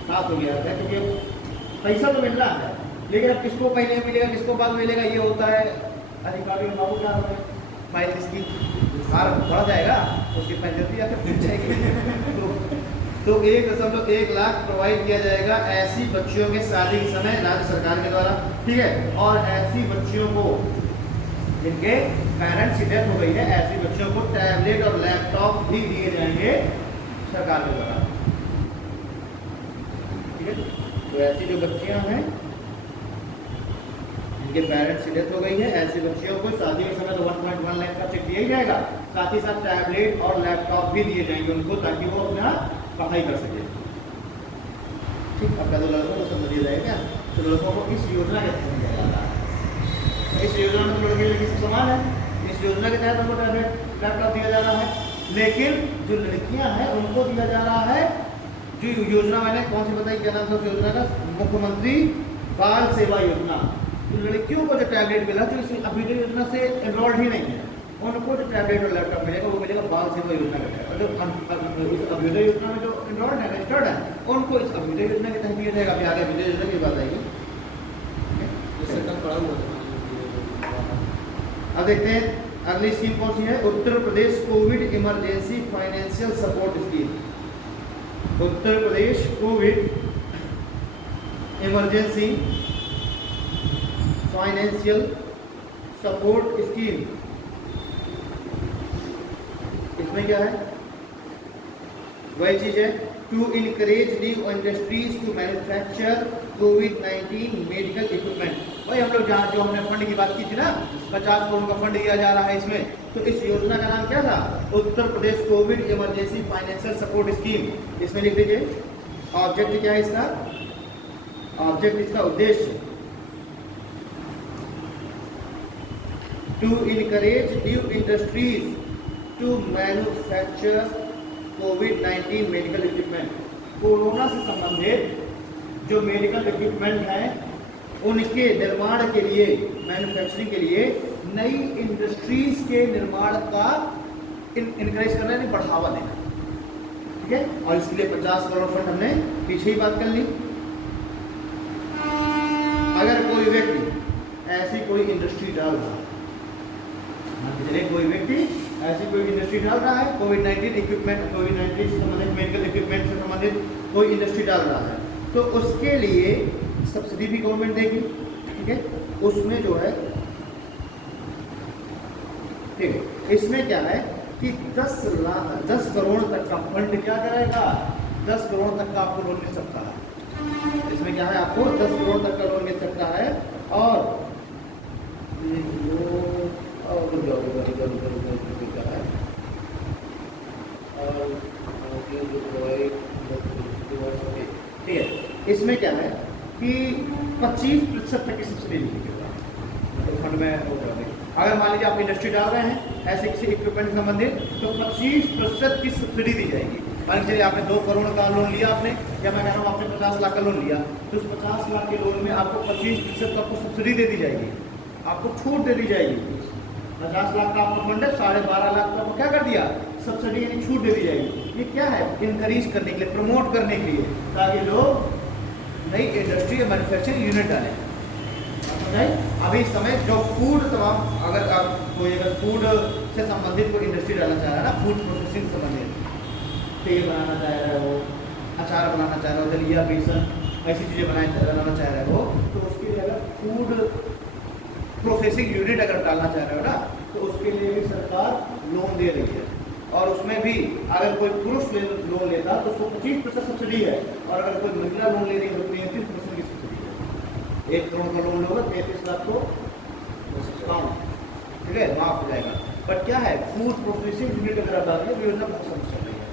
पास हो गया था, क्योंकि पैसा तो मिल रहा है लेकिन अब किसको पहले मिलेगा किसको बाद मिलेगा ये होता है अधिकारी बाबू क्या होते हैं, फाइल इसकी हार बढ़ जाएगा उसकी पेंशन या फिर जाएगी। तो 1.1 लाख प्रोवाइड किया जाएगा ऐसी बच्चियों के शादी के समय राज्य सरकार के द्वारा, ठीक है। और ऐसी बच्चियों को जिनके पेरेंट्स की डेथ हो गई है, ऐसी बच्चियों को टैबलेट और लैपटॉप भी दिए जाएंगे सरकार के द्वारा, ठीक है। तो ऐसी जो बच्चियां हैं जिनके पेरेंट्स की डेथ हो गई है, ऐसी बच्चियों को शादी के समय तो 1.1 लाख का चेक दिया ही जाएगा, साथ ही साथ टैबलेट और लैपटॉप भी दिए जाएंगे उनको, ताकि वो अपना पढ़ाई कर सके, ठीक। अब तो लड़कों को समझ दिया जाएगा, तो लड़कों को इस योजना के तहत दिया जा रहा है। इस योजना में लड़के लड़की से समान है, इस योजना के तहत उनको टैबलेट लैपटॉप दिया जा रहा है। लेकिन जो लड़कियां हैं उनको दिया जा रहा है, जो योजना मैंने कौन सी बताई, क्या नाम था उस योजना का, मुख्यमंत्री बाल सेवा योजना। तो लड़कियों को जो टैबलेट मिला जो इस अभ्युदय योजना से एनरोल्ड ही नहीं है, उनको जो टैबलेट और लैपटॉप मिलेगा वो मिलेगा बाल सेवा योजना के तहत। जो इस अभ्युदय योजना में जो एनरोल्ड है, रजिस्टर्ड है, उनको इस अभ्युदय योजना के तहत दिया जाएगा। अभी आगे अभ्युदय योजना की बात आएगी, अब देखते हैं अगली स्कीम कौन सी है। Uttar Pradesh covid emergency financial support scheme. Uttar Pradesh covid emergency financial support scheme. इसमें क्या है, वही चीज है, to encourage new industries to manufacture कोविड-19 मेडिकल इक्विपमेंट। भाई हम लोग जहाँ जो हमने फंड की बात की थी ना, 50 करोड़ का फंड दिया जा रहा है इसमें, तो इस योजना का नाम क्या था, Uttar Pradesh covid emergency financial support scheme. इसमें लिख दीजिए ऑब्जेक्ट क्या है इसका, ऑब्जेक्ट इसका उद्देश्य to encourage new industries to manufacture कोविड-19 मेडिकल इक्विपमेंट। कोरोना से संबंधित जो मेडिकल इक्विपमेंट हैं उनके निर्माण के लिए, मैन्युफैक्चरिंग के लिए नई इंडस्ट्रीज के निर्माण का इनकरेज करना, यानी बढ़ावा देना, ठीक है। और इसके लिए 50 करोड़ फंड हमने पीछे ही बात कर ली। अगर कोई व्यक्ति ऐसी कोई इंडस्ट्री डाल रहा है, कोई व्यक्ति ऐसी कोई इंडस्ट्री डाल रहा है, कोविड-19 इक्विपमेंट, कोविड-19 से संबंधित मेडिकल इक्विपमेंट से संबंधित कोई इंडस्ट्री डाल रहा है, तो उसके लिए सब्सिडी भी गवर्नमेंट देगी, ठीक है। उसमें जो है, ठीक है, इसमें क्या है कि 10 करोड़ तक का फंड क्या करेगा, 10 करोड़ तक का आपको लोन मिल सकता है। इसमें क्या है, आपको 10 करोड़ तक का लोन मिल सकता है। और ठीक है, इसमें क्या है कि 25% तक की सब्सिडी दी फंड में। अगर मान लीजिए आप इंडस्ट्री डाल रहे हैं ऐसे किसी इक्विपमेंट से संबंधित, तो 25% की सब्सिडी दी जाएगी। मान लीजिए आपने 2 करोड़ का लोन लिया आपने, या मैं कह रहा हूँ आपने 50 लाख का लोन लिया, तो उस 50 लाख के लोन में आपको 25% आपको सब्सिडी दे दी जाएगी, आपको छूट दे दी जाएगी। 50 लाख का आपका फंड है, 12.5 लाख का आपको क्या कर दिया, सब्सिडी यानी छूट दे दी जाएगी। ये क्या है, इनकरेज करने के लिए, प्रमोट करने के लिए, ताकि लोग नई इंडस्ट्री या मैन्युफैक्चरिंग यूनिट डालें। अभी इस समय जो फूड तमाम, अगर आप कोई अगर फूड से संबंधित कोई इंडस्ट्री डालना चाह रहा है ना, फूड प्रोसेसिंग संबंधित, तेल बनाना चाह रहा है वो, अचार बनाना चाह रहा हो, दलिया, बेसन, ऐसी चीज़ें बनाना चाह रहे हो, तो उसके लिए अगर फूड प्रोसेसिंग यूनिट अगर डालना चाह रहे हो ना, तो उसके लिए भी सरकार लोन दे रही है। और उसमें भी अगर कोई पुरुष लोन लेता तो उसको 25% सब्सिडी है, और अगर कोई महिला लोन ले रही है तो 33% की सब्सिडी है। 1 करोड़ का लोन लोगे 33 लाख को डिस्काउंट, ठीक है, माफ हो जाएगा। बट क्या है, फूड प्रोसेसिंग यूनिट अगर आप डालेंगे तो योजना बहुत समझ चल रही है,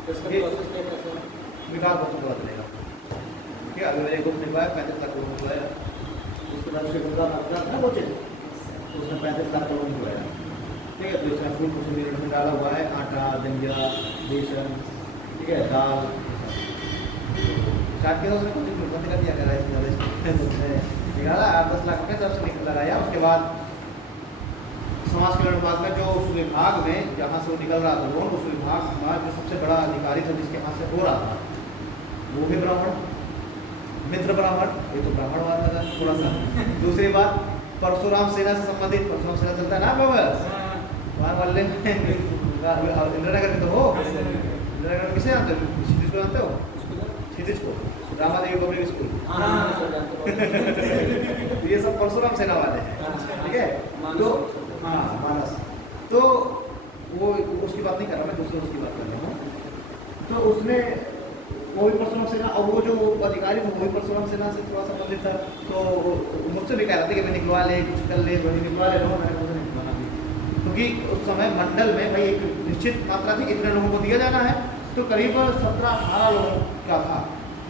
विकास बहुत बढ़ जाएगा। ठीक है, अगर मेरे को निकला 35 लाख लोन हुआ है, उसके बाद उसके गुजरा ना वो चीज़, उसने 35 लाख लोन हुआ है। ठीक है, तो इसमें फूड प्रोसेसिंग यूनिट में डाला हुआ है आटा, दलिया, बेसन, ठीक है, दाल, चाट के उसने कुछ बंद कर दिया, करा इसमें निकाला 8-10 लाख रुपये तरफ से निकल लगाया। उसके बाद समाज कल्याण विभाग में जो उस विभाग में जहाँ से वो निकल रहा था लोन, उस विभाग में जो सबसे बड़ा अधिकारी था जिसके हाथ से हो रहा था, वो भी ब्राह्मण, मित्र ब्राह्मण, ये तो ब्राह्मणवाद लगा थोड़ा सा। दूसरी बात, परशुराम सेना से संबंधित, परशुराम सेना चलता है ना बाबा वहाँ वाले इंद्रनगर में तो हो, इंद्रनगर में किसे जानते हो, क्षितिज को जानते हो, क्षितिज को, रामा देवी पब्लिक स्कूल, ये सब परशुराम सेना वाले हैं। ठीक है, तो हाँ मानस, तो वो उसकी बात नहीं कर रहा मैं, दूसरे उसकी बात कर रहा हूँ। तो उसमें वो भी परशुराम सेना, और वो जो अधिकारी था वो भी परशुराम सेना से थोड़ा संबंधित था, तो मुझसे भी कह रहा था कि मैं निकलवा ले, कुछ कर ले, वही निकलवा ले लो, मैंने उसे निकलवाना भी, क्योंकि उस समय मंडल में भाई एक निश्चित मात्रा थी, इतने लोगों को दिया जाना है, तो करीब 17-18 लोगों का था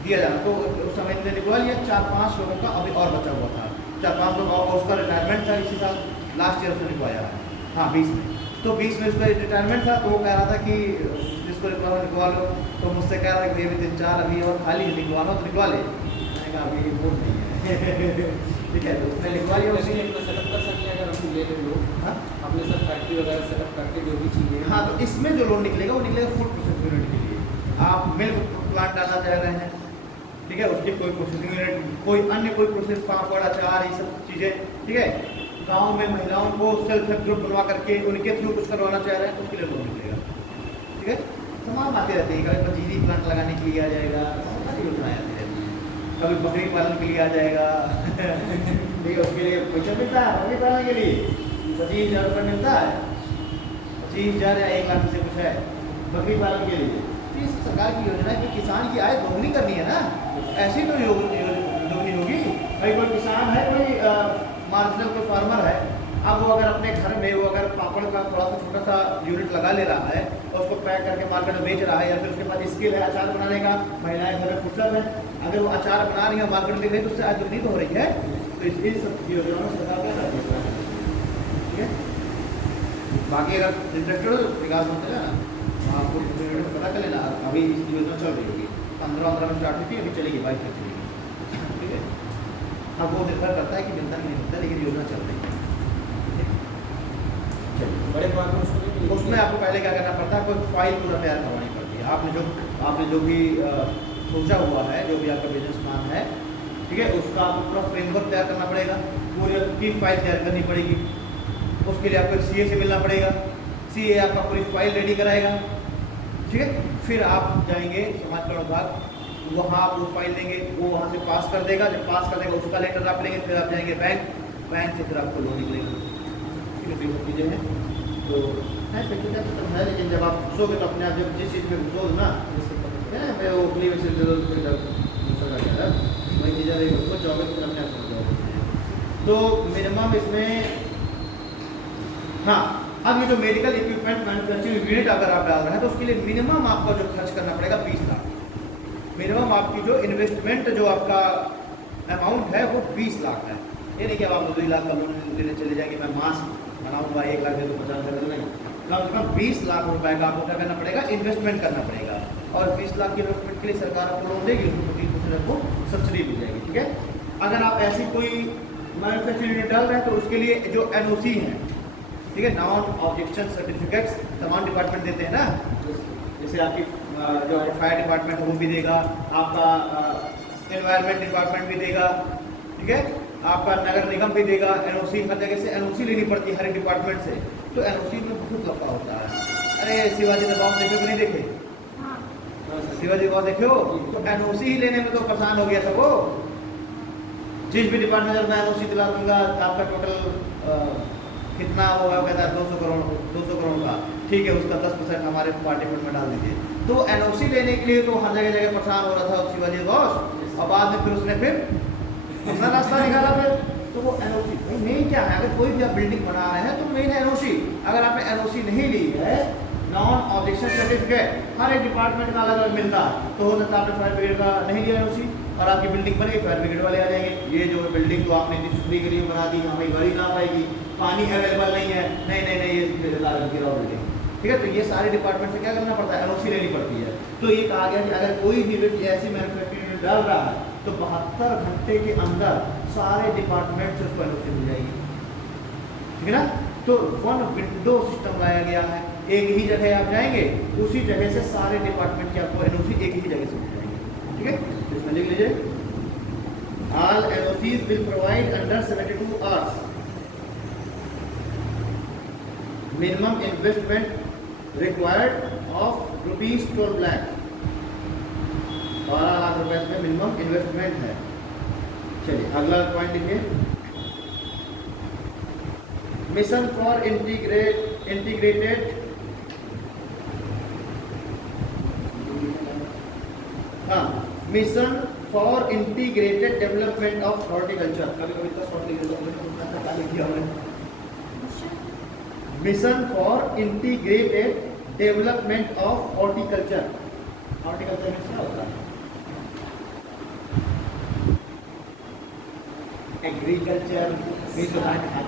दिया जाना, तो उस समय इन्होंने निकलवा लिया। 4-5 लोगों का अभी और बचा हुआ था, 4-5 लोग, और उसका रिटायरमेंट था इसी साल, लास्ट ईयर उसने निकलवाया है, हाँ 20 में, तो 20 में उसका रिटायरमेंट था, तो वो कह रहा था कि जिसको निकलवा लो, तो मुझसे कह रहा था कि अभी 3-4 अभी और खाली निकलवा लो तो निकलवा ले, मैंने कहा अभी वो नहीं है। ठीक है, तो उसने लिखवा लिया, उसी ने सेटअप कर सकते हैं अगर हम ले लें लोग। हाँ अपने सर फैक्ट्री वगैरह सेटअप करके जो भी चीज़ें। हाँ, तो इसमें जो लोन निकलेगा वो निकलेगा फूड प्रोसेसिंग यूनिट के लिए। आप मिल्क प्लांट डालना चाह रहे हैं, ठीक है, उसकी कोई प्रोसेसिंग यूनिट, कोई अन्य कोई प्रोसेस, पापड़, अचार, ये सब चीज़ें, ठीक है, गाँव में महिलाओं को सेल्फ हेल्प ग्रुप बनवा करके उनके थ्रू कुछ करवाना चाह रहे हैं, उसके लिए लोन निकलेगा। ठीक है, तमाम आती रहती है, कभी पजीरी प्लांट लगाने के लिए आ जाएगा, सारी योजनाएँ आती रहती हैं, कभी बकरी पालन के लिए आ जाएगा। ठीक है, उसके लिए पैसा मिलता है, बकरी पालन के लिए 25,000 रुपये मिलता है, 25,000 या 1 लाख से कुछ है बकरी पालन के लिए। तो इस सरकार की योजना है कि किसान की आय दोगुनी करनी है ना, ऐसी तो दोगुनी होगी। भाई कोई किसान है, कोई मार्जिनल कोई फार्मर है, अब वो अगर अपने घर में वो अगर पापड़ का थोड़ा सा छोटा सा यूनिट लगा ले रहा है और उसको पैक करके मार्केट में बेच रहा है, या फिर उसके पास स्किल है अचार बनाने का, महिलाएं घर में फुर्सत है, अगर वो अचार बना रही है मार्केट में दे रही है तो उससे आय दोगुनी तो हो रही है। तो इस सब योजनाओं में सरकार क्या करती है, ठीक है। बाकी अगर इंटरेस्टेड हो तो विकास होते हैं ना, आपको पता कर लेना, अभी इसकी योजना चल रही होगी, 15 में स्टार्ट हुई थी, अभी चलेगी 22 तक चलेगी। ठीक है, अब वो निर्भर करता है कि मिलता कि नहीं मिलता, लेकिन योजना चल रही है। बड़े फार्मर उसमें आपको पहले क्या करना पड़ता है, कोई फाइल पूरा तैयार करवानी पड़ती है। आपने जो भी सोचा हुआ है, जो भी आपका बिजनेस प्लान है, ठीक है, उसका आपको पूरा फ्रेमवर्क तैयार करना पड़ेगा, पूरी की फाइल तैयार करनी पड़ेगी। उसके लिए आपको CA से मिलना पड़ेगा, CA आपका पूरी फाइल रेडी कराएगा। ठीक है, फिर आप जाएंगे समाज कल्याण विभाग, वहाँ आप वो फाइल लेंगे, वो वहाँ से पास कर देगा, जब पास कर देगा उसका लेटर आप लेंगे, फिर आप जाएंगे बैंक से फिर आपको लोन निकलेगा। ठीक है, तो ये सब चीज़ें हैं, तो है प्रक्रिया तो है, लेकिन जब आप घुसोगे तो अपने आप जब जिस चीज़ में घुसोगे ना, मैं वो क्लीव से दूसरा क्या है वही चीज़ें रहेगी, उसको जाओगे तो अपने आप पहुँच जाओगे। तो मिनिमम इसमें, हाँ, अब ये जो मेडिकल इक्विपमेंट मैन्युफैक्चरिंग यूनिट अगर आप डाल रहे हैं तो उसके लिए मिनिमम आपका जो खर्च करना पड़ेगा 20 लाख। मिनिमम आपकी जो इन्वेस्टमेंट जो आपका अमाउंट है वो 20 लाख है। ये नहीं कि अब आप 2 लाख का लोन लेने चले जाएंगे, मैं मास्क बनाऊंगा 1 लाख दे तो 50,000 नहीं, कम से कम 20 लाख रुपए का आपको क्या करना पड़ेगा, इन्वेस्टमेंट करना पड़ेगा। और 20 लाख की इन्वेस्टमेंट के लिए सरकार आपको लोन देगी, उसमें 25% आपको सब्सिडी मिल जाएगी। ठीक है, अगर आप ऐसी कोई मैन्युफैक्चरिंग यूनिट डाल रहे हैं तो उसके लिए जो NOC है, ठीक है, नॉन ऑब्जेक्शन सर्टिफिकेट्स तमाम डिपार्टमेंट देते हैं ना, जैसे आपकी जो फायर डिपार्टमेंट है वो भी देगा, आपका एनवायरनमेंट डिपार्टमेंट भी देगा, ठीक है, आपका नगर निगम भी देगा। एनओसी हर जगह से एनओसी लेनी पड़ती है हर एक डिपार्टमेंट से, तो एनओसी में बहुत लफड़ा होता है। अरे शिवाजी द बॉम्ब देखे कि नहीं देखे? शिवाजी बॉम्ब देखे हो? तो एनओसी ही लेने में तो परेशान हो गया था वो। जिस भी डिपार्टमेंट में एनओसी दिला दूंगा, आपका टोटल कितना वो है, कहता है 200 करोड़ का, ठीक है, उसका 10% हमारे डिपार्टमेंट में डाल दीजिए। तो एनओसी लेने के लिए तो हर जगह जगह परेशान हो रहा था शिवाजी बॉस, और बाद में फिर उसने अपना रास्ता निकाला। फिर तो वो एनओसी मेन क्या है, अगर कोई भी आप बिल्डिंग बना रहे हैं तो मेन है एनओसी। अगर आपने एनओसी नहीं ली है, नॉन ऑब्जेक्शन सर्टिफिकेट, हर एक डिपार्टमेंट का अलग अलग मिलता है, तो हो सकता है आपने फायर ब्रिगेड का नहीं लिया एनओसी और आपकी बिल्डिंग बन गई, फायर ब्रिगेड वाले आ जाएंगे, ये जो बिल्डिंग तो आपने डिस्ट्री के लिए बना दी, हमें गाड़ी ना पाएगी, पानी अवेलेबल नहीं है, नहीं ये लागत गिरा बिल्डिंग, ठीक है। तो ये सारे डिपार्टमेंट से क्या करना पड़ता है, एनओसी लेनी पड़ती है। तो ये कहा गया कि अगर कोई भी व्यक्ति ऐसी मैन्युफैक्चरिंग डाल रहा है तो 72 घंटे के अंदर सारे डिपार्टमेंट से उसको एनओसी मिल जाएगी, ठीक है ना। तो वन विंडो सिस्टम लाया गया है, एक ही जगह आप जाएंगे, उसी जगह से सारे डिपार्टमेंट के आपको एनओसी एक ही जगह से मिल जाएंगे, ठीक है। इसमें लिख लीजिए, all NOCs will provide under 72 hours, minimum investment required of ₹12 lakh, 12 lakh रुपए में मिनिमम इन्वेस्टमेंट है। चलिए अगला पॉइंट लिखिए, mission for integrated mission for integrated development of horticulture. कभी कभी तो mission for integrated development of horticulture. Horticulture में क्या होता है? एग्रीकल्चर,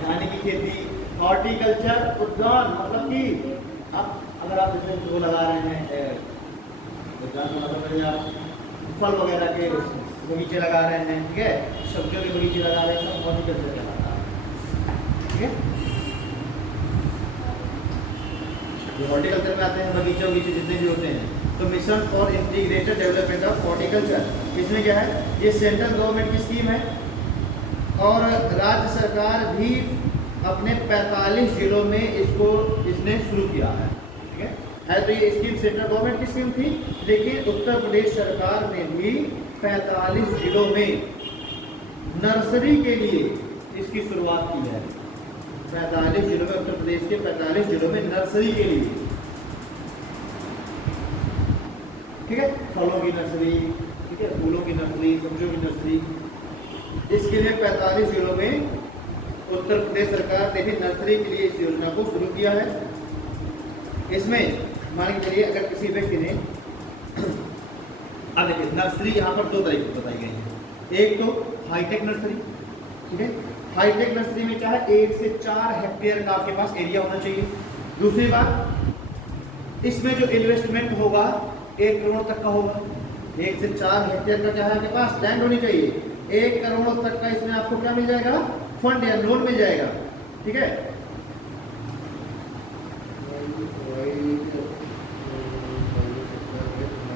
खाने की खेती, हॉर्टिकल्चर उद्यान, मतलब कि अब अगर आप जैसे वो लगा रहे हैं उद्यान, मतलब आप फल वगैरह के बगीचे लगा रहे हैं, ठीक है, सब्जियों के बगीचे लगा रहे हैं, सब हॉर्टिकल्चर कहलाता है, ठीक है। जो हॉर्टिकल्चर में आते हैं बगीचे बगीचे जितने भी होते हैं। तो mission for integrated development of horticulture, इसमें क्या है, ये सेंट्रल गवर्नमेंट की स्कीम है और राज्य सरकार भी अपने 45 जिलों में इसने शुरू किया है, ठीक है। तो ये स्कीम सेंट्रल गवर्नमेंट की स्कीम थी, लेकिन उत्तर प्रदेश सरकार ने भी 45 जिलों में नर्सरी के लिए इसकी शुरुआत की है। 45 जिलों में, उत्तर प्रदेश के 45 जिलों में नर्सरी के लिए, ठीक है, फलों की नर्सरी, ठीक है, फूलों की नर्सरी, सब्जियों की नर्सरी, इसके लिए 45 जिलों में उत्तर प्रदेश सरकार ने भी नर्सरी के लिए इस योजना को शुरू किया है। इसमें मान के चलिए अगर किसी व्यक्ति ने, अब देखिए नर्सरी यहाँ पर 2 तरीके की बताई गई है। एक तो हाईटेक नर्सरी, ठीक है, हाईटेक नर्सरी में क्या है, 1 से 4 हेक्टेयर का आपके पास एरिया होना चाहिए। दूसरी बात, इसमें जो इन्वेस्टमेंट होगा 1 करोड़ तक का होगा। 1 से 4 हेक्टेयर का क्या है आपके पास लैंड होनी चाहिए, 1 करोड़ तक का इसमें आपको क्या मिल जाएगा, फंड या लोन मिल जाएगा, ठीक है।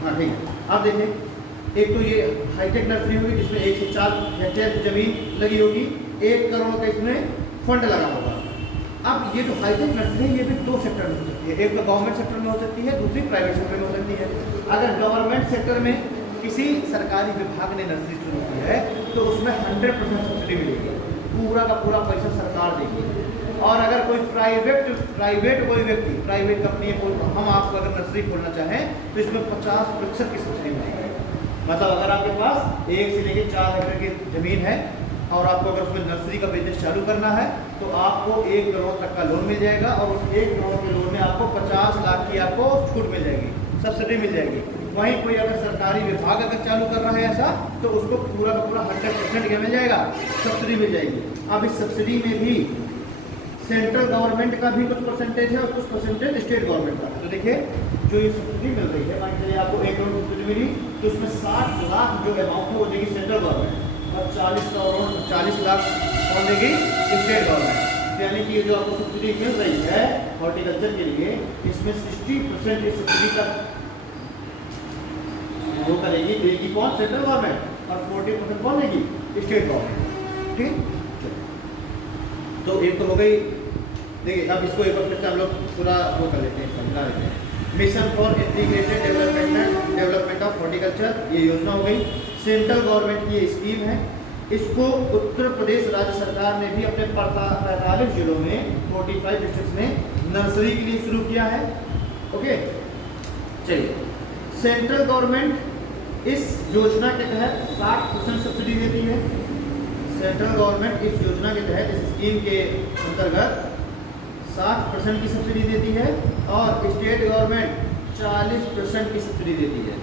हाँ ठीक है, आप देखिए, एक तो ये हाईटेक नर्सरी होगी जिसमें 1 से 4 हेक्टेयर जमीन लगी होगी, 1 करोड़ का इसमें फंड लगा होगा। अब ये जो हाईटेक नर्सरी है ये भी 2 सेक्टर में हो सकती है, एक तो गवर्नमेंट सेक्टर में हो सकती है, दूसरी प्राइवेट सेक्टर में हो सकती है। अगर गवर्नमेंट सेक्टर में किसी सरकारी विभाग ने नर्सरी शुरू की है तो उसमें 100% सब्सिडी मिलेगी, पूरा का पूरा पैसा सरकार देगी। और अगर कोई प्राइवेट कोई व्यक्ति, प्राइवेट कंपनी है, हम आपको अगर नर्सरी खोलना चाहें तो इसमें 50% की सब्सिडी मिलेगी। मतलब अगर आपके पास 1 से लेकर 4 हेक्टेयर की ज़मीन है और आपको अगर उसमें नर्सरी का बिजनेस चालू करना है तो आपको 1 करोड़ तक का लोन मिल जाएगा और उस 1 करोड़ के लोन में आपको 50 लाख की आपको छूट मिल जाएगी, सब्सिडी मिल जाएगी। वहीं कोई अगर सरकारी विभाग अगर चालू कर रहा है ऐसा तो उसको पूरा का पूरा 100% क्या मिल जाएगा, सब्सिडी मिल जाएगी। अब इस सब्सिडी में भी सेंट्रल गवर्नमेंट का भी कुछ परसेंटेज है और कुछ परसेंटेज स्टेट गवर्नमेंट का। तो देखिए जो ये सब्सिडी मिल रही है, मान लीजिए आपको 1 करोड़ सब्सिडी मिली तो उसमें 60 लाख जो अमाउंट है वो देगी सेंट्रल गवर्नमेंट और 40 लाख कौन देगी, स्टेट गवर्नमेंट। यानी कि जो आपको सब्सिडी मिल रही है हॉर्टिकल्चर के लिए, इसमें 60% इस सब्सिडी का वो करेगी, देगी कौन? सेंट्रल गवर्नमेंट, और 40% कौन देगी? State government. ठीक, तो एक तो हो गई। देखिए अब इसको एक बार फिर से हम लोग पूरा वो कर लेते हैं, समझा लेते हैं। Mission for integrated development of horticulture, ये योजना हो गई। सेंट्रल गवर्नमेंट की ये स्कीम है। इसको उत्तर प्रदेश राज्य सरकार ने भी अपने 45 जिलों में 45 डिस्ट्रिक्ट में नर्सरी के लिए शुरू किया है। ओके, चलिए। सेंट्रल गवर्नमेंट इस योजना के तहत 60% सब्सिडी देती है। सेंट्रल गवर्नमेंट इस योजना के तहत, इस स्कीम के अंतर्गत 60% की सब्सिडी देती है, और स्टेट गवर्नमेंट 40% की सब्सिडी देती है।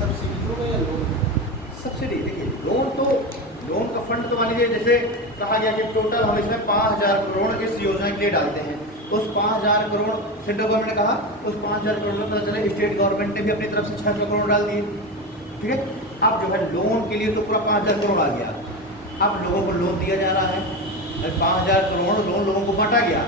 सब्सिडी हो गया लोन? सब्सिडी देखिए, लोन का फंड तो मान लीजिए जैसे कहा गया कि टोटल हम इसमें 5000 करोड़ इस योजना के लिए डालते हैं। उस 5000 करोड़ सेंट्रल गवर्नमेंट ने कहा, उस 5000 करोड़ में पता चले स्टेट गवर्नमेंट ने भी अपनी तरफ से 600 करोड़ डाल दिए। ठीक है, अब जो है लोन के लिए तो पूरा 5000 करोड़ आ गया। अब लोगों को लोन दिया जा रहा है, 5000 करोड़ लोन लोगों को बांटा गया।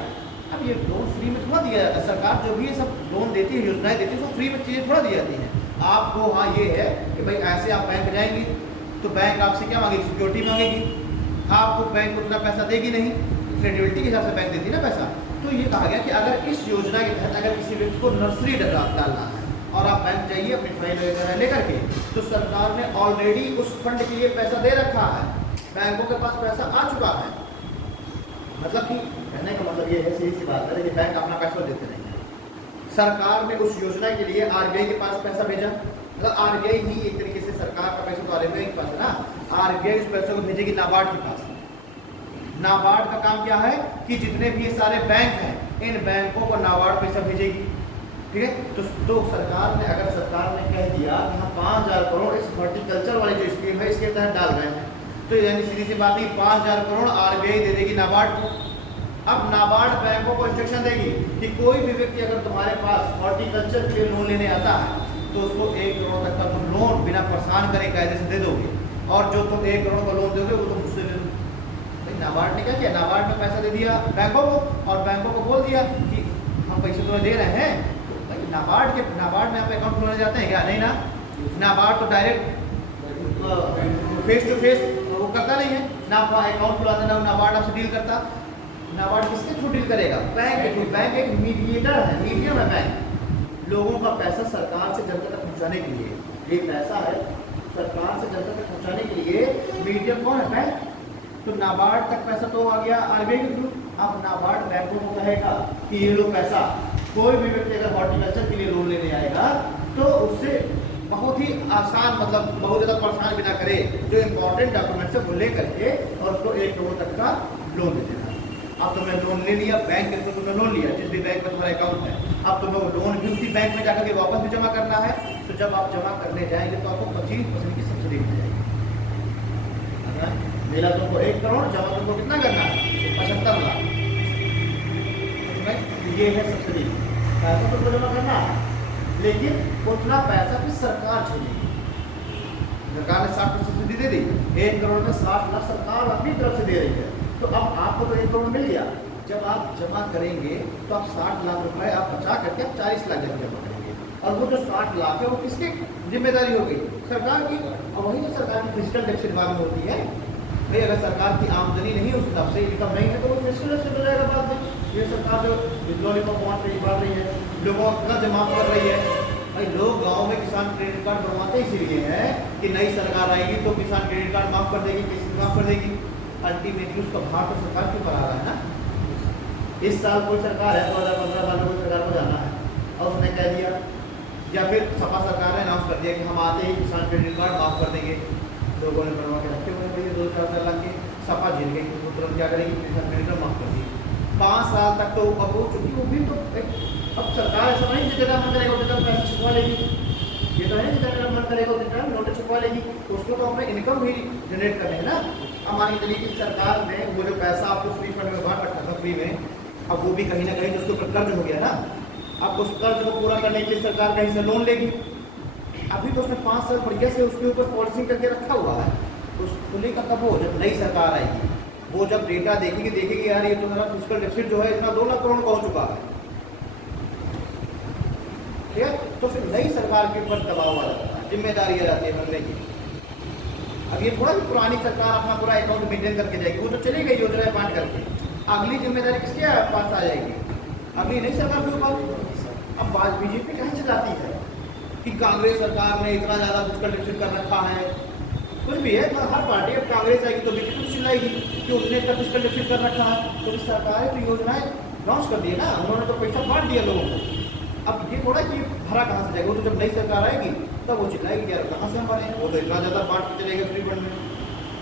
अब ये लोन फ्री में थोड़ा दिया जाता है। सरकार जो भी ये सब लोन देती है, योजनाएं देती है, उसको फ्री में चीज़ें थोड़ा दी जाती हैं। आपको हाँ ये है कि भाई ऐसे आप बैंक जाएंगे तो बैंक आपसे क्या मांगेगी? सिक्योरिटी मांगेगी। आपको बैंक उतना पैसा देगी नहीं, क्रेडिबिलिटी के हिसाब से बैंक देती है ना पैसा। तो ये कहा गया कि अगर इस योजना के तहत अगर किसी व्यक्ति को नर्सरी डालना है और आप बैंक जाइए अपनी फाइल वगैरह लेकर के, तो सरकार ने ऑलरेडी उस फंड के लिए पैसा दे रखा है, बैंकों के पास पैसा आ चुका है। मतलब कि कहने का मतलब ये है, सीधी सी बात है कि बैंक अपना पैसा देते नहीं है। सरकार ने उस योजना के लिए आरबीआई के पास पैसा भेजा, मतलब आरबीआई ही एक तरीके से सरकार का पैसा तो आरबीआई के पास है ना, आरबीआई उस पैसे को भेजेगी नाबार्ड के पास। नाबार्ड का काम क्या है कि जितने भी ये सारे बैंक हैं, इन बैंकों को नाबार्ड पैसा भेजेगी। ठीक है, तो सरकार ने, अगर सरकार ने कह दिया कि हम 5000 करोड़ इस हॉर्टिकल्चर वाली जो स्कीम है इसके तहत डाल रहे हैं, तो यानी सीधी सी बात है 5000 करोड़ आरबीआई दे देगी नाबार्ड को। अब नाबार्ड बैंकों को इंस्ट्रक्शन देगी कि कोई भी व्यक्ति अगर तुम्हारे पास हॉर्टिकल्चर के लिए लोन लेने आता है तो उसको 1 करोड़ तक का तुम लोन बिना परेशान करे कायदे से दे दोगे, और जो तुम 1 करोड़ का लोन दोगे वो तुम मुझसे ले लो। भाई नाबार्ड ने क्या किया? नाबार्ड ने पैसा दे दिया बैंकों को, और बैंकों को बोल दिया कि हम पैसे तुम्हें दे रहे हैं। भाई नाबार्ड में आप अकाउंट खुलाने जाते हैं क्या? नहीं ना। नाबार्ड तो डायरेक्ट फेस टू फेस वो करता नहीं है ना, अकाउंट खुलाता ना नाबार्ड आपसे डील करता। नाबार्ड किसके थ्रू डील करेगा? बैंक के थ्रू। बैंक एक मीडिएटर है, मीडियम है बैंक। लोगों का पैसा सरकार से जनता तक पहुंचाने के लिए, ये पैसा है सरकार से जनता तक पहुंचाने के लिए मीडियम कौन है? बैंक। तो नाबार्ड तक पैसा तो आ गया आरबीआई के थ्रू। अब नाबार्ड बैंकों को कहेगा कि ये लो पैसा, कोई भी व्यक्ति अगर हॉर्टिकल्चर के लिए लोन लेने आएगा तो उससे बहुत ही आसान, मतलब बहुत ज़्यादा परेशान भी ना करे, जो इम्पोर्टेंट डॉक्यूमेंट्स है वो ले करके और उसको 1 करोड़ तक का लोन दे देना। अब तुमने लोन ले लिया, बैंक के थ्रू तुमने लोन लिया, जिस भी बैंक में तुम्हारा अकाउंट है, अब तुम्हें वो लोन भी उसी बैंक में जाकर के वापस भी जमा करना है। तो जब आप जमा करने जाएंगे तो आपको 25% की सब्सिडी मिल जाएगी। मेरा तुमको 1 करोड़, जमा तुमको कितना करना है? 75 लाख। ये है सब्सिडी, पैसा तुमको जमा करना है, लेकिन उतना पैसा फिर सरकार झेलेगी। सरकार ने 60% सब्सिडी दे दी, 1 करोड़ में 60 लाख सरकार अपनी तरफ से दे रही है। तो अब आपको तो 1 करोड़ मिल गया, जब आप जमा करेंगे तो आप 60 लाख रुपए आप बचा करके आप 40 लाख जमा करेंगे, और वो जो 60 लाख है वो किसकी जिम्मेदारी हो गई? सरकार की। और वही तो सरकार की फिजिकल डेफिसिट बाद में होती है। भाई अगर सरकार की आमदनी नहीं उस हिसाब से इनकम नहीं है तो वो फिजिकल डेफिसिट हो जाएगा बाद में। ये सरकार जो लॉलीपॉप बांट रही बढ़ रही है, लोगों का कर्ज माफ कर रही है। भाई लोग गाँव में किसान क्रेडिट कार्ड बनवाते इसीलिए है कि नई सरकार आएगी तो किसान क्रेडिट कार्ड माफ कर देगी, किसी माफ कर देगी। अल्टीमेटली उसका भार तो सरकार क्यों बढ़ा रहा है ना। इस साल कोई सरकार है, 2015 साल में कोई सरकार को जाना है और उसने कह दिया, या फिर सपा सरकार ने अनाउंस कर दिया कि हम आते ही किसान क्रेडिट कार्ड माफ कर देंगे। लोगों ने बनवा के रखे हुए हैं 2-4 लाख के, सपा झेल गई, तो तुरंत क्या करेगी? किसान क्रेडिट कार्ड माफ कर दी। 5 साल तक तो अब हो चुकी, वो भी तो अब सरकार ऐसा नहीं कि जगह मन करेगा उधर पैसा छुपा लेगी। ये तो है कि जगह मन करेगा उधर नोट छुपा लेगी, उसको तो अपने इनकम भी जनरेट करने है ना। अब मान के चलिए कि सरकार ने वो जो पैसा आपको फ्री फंड में बांट रखा था फ्री में, अब वो भी कहीं ना कहीं उसके ऊपर कर्ज हो गया ना। अब उस कर्ज को पूरा करने के लिए सरकार कहीं से लोन लेगी। अभी तो उसने 5 साल बढ़िया से उसके ऊपर पॉलिसी करके रखा हुआ है। उस खुलेगा कब? वो जब नई सरकार आएगी, वो जब डेटा देखेगी यार ये तो मेरा फिजिकल डेफिसिट जो है इतना 2 लाख करोड़ का हो चुका है। ठीक है। तो फिर नई सरकार के ऊपर दबाव आ जाता है, जिम्मेदारी आ जाती है भरने की। अब ये थोड़ा भी पुरानी सरकार अपना पूरा अकाउंट मेंटेन करके जाएगी, वो तो चली गई योजनाएं बांट करके, अगली जिम्मेदारी किसके पास आ जाएगी? अगली नई सरकार के ऊपर। अब बात बीजेपी कहाँ चलाती है कि कांग्रेस सरकार ने इतना ज़्यादा फिस्कल डेफिसिट कर रखा है, कुछ भी है, तो हर पार्टी अब कांग्रेस आएगी तो बीजेपी कुछ चिल्लाएगी कि उसने इतना फिस्कल डेफिसिट कर रखा है। तो सरकार तो योजनाएं लॉन्च कर दी है ना, उन्होंने तो पैसा बांट दिया लोगों को। अब ये थोड़ा कि भरा कहाँ से जाएगा, वो तो जब नई सरकार आएगी तब वो चिल्लाएगी यार कहाँ से हम भरें, वो तो इतना ज़्यादा बांट के चलेगा फ्री फंड में।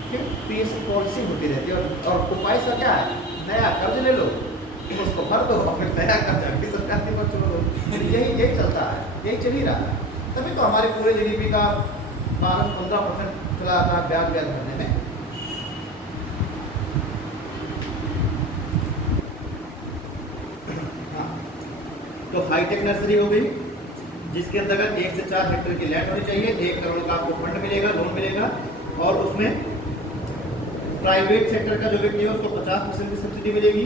ठीक है, तो ये सब पॉलिसी होती रहती है। और उपाय का क्या है? नया कर्ज ले लो, उसको भर दो और फिर नया कर्ज अगली सरकार के ऊपर छोड़ दो। यही चलता है, यही चल ही रहा है। तभी तो हमारे पूरे GDP का 12-15% चला आता है ब्याज भरने में। हाँ, तो हाईटेक नर्सरी हो गई, जिसके अंतर्गत 1 से 4 हेक्टेयर की लैंड होनी चाहिए, 1 करोड़ का आपको फंड मिलेगा, लोन मिलेगा, और उसमें प्राइवेट सेक्टर का जो व्यक्ति है उसको 50% की सब्सिडी मिलेगी।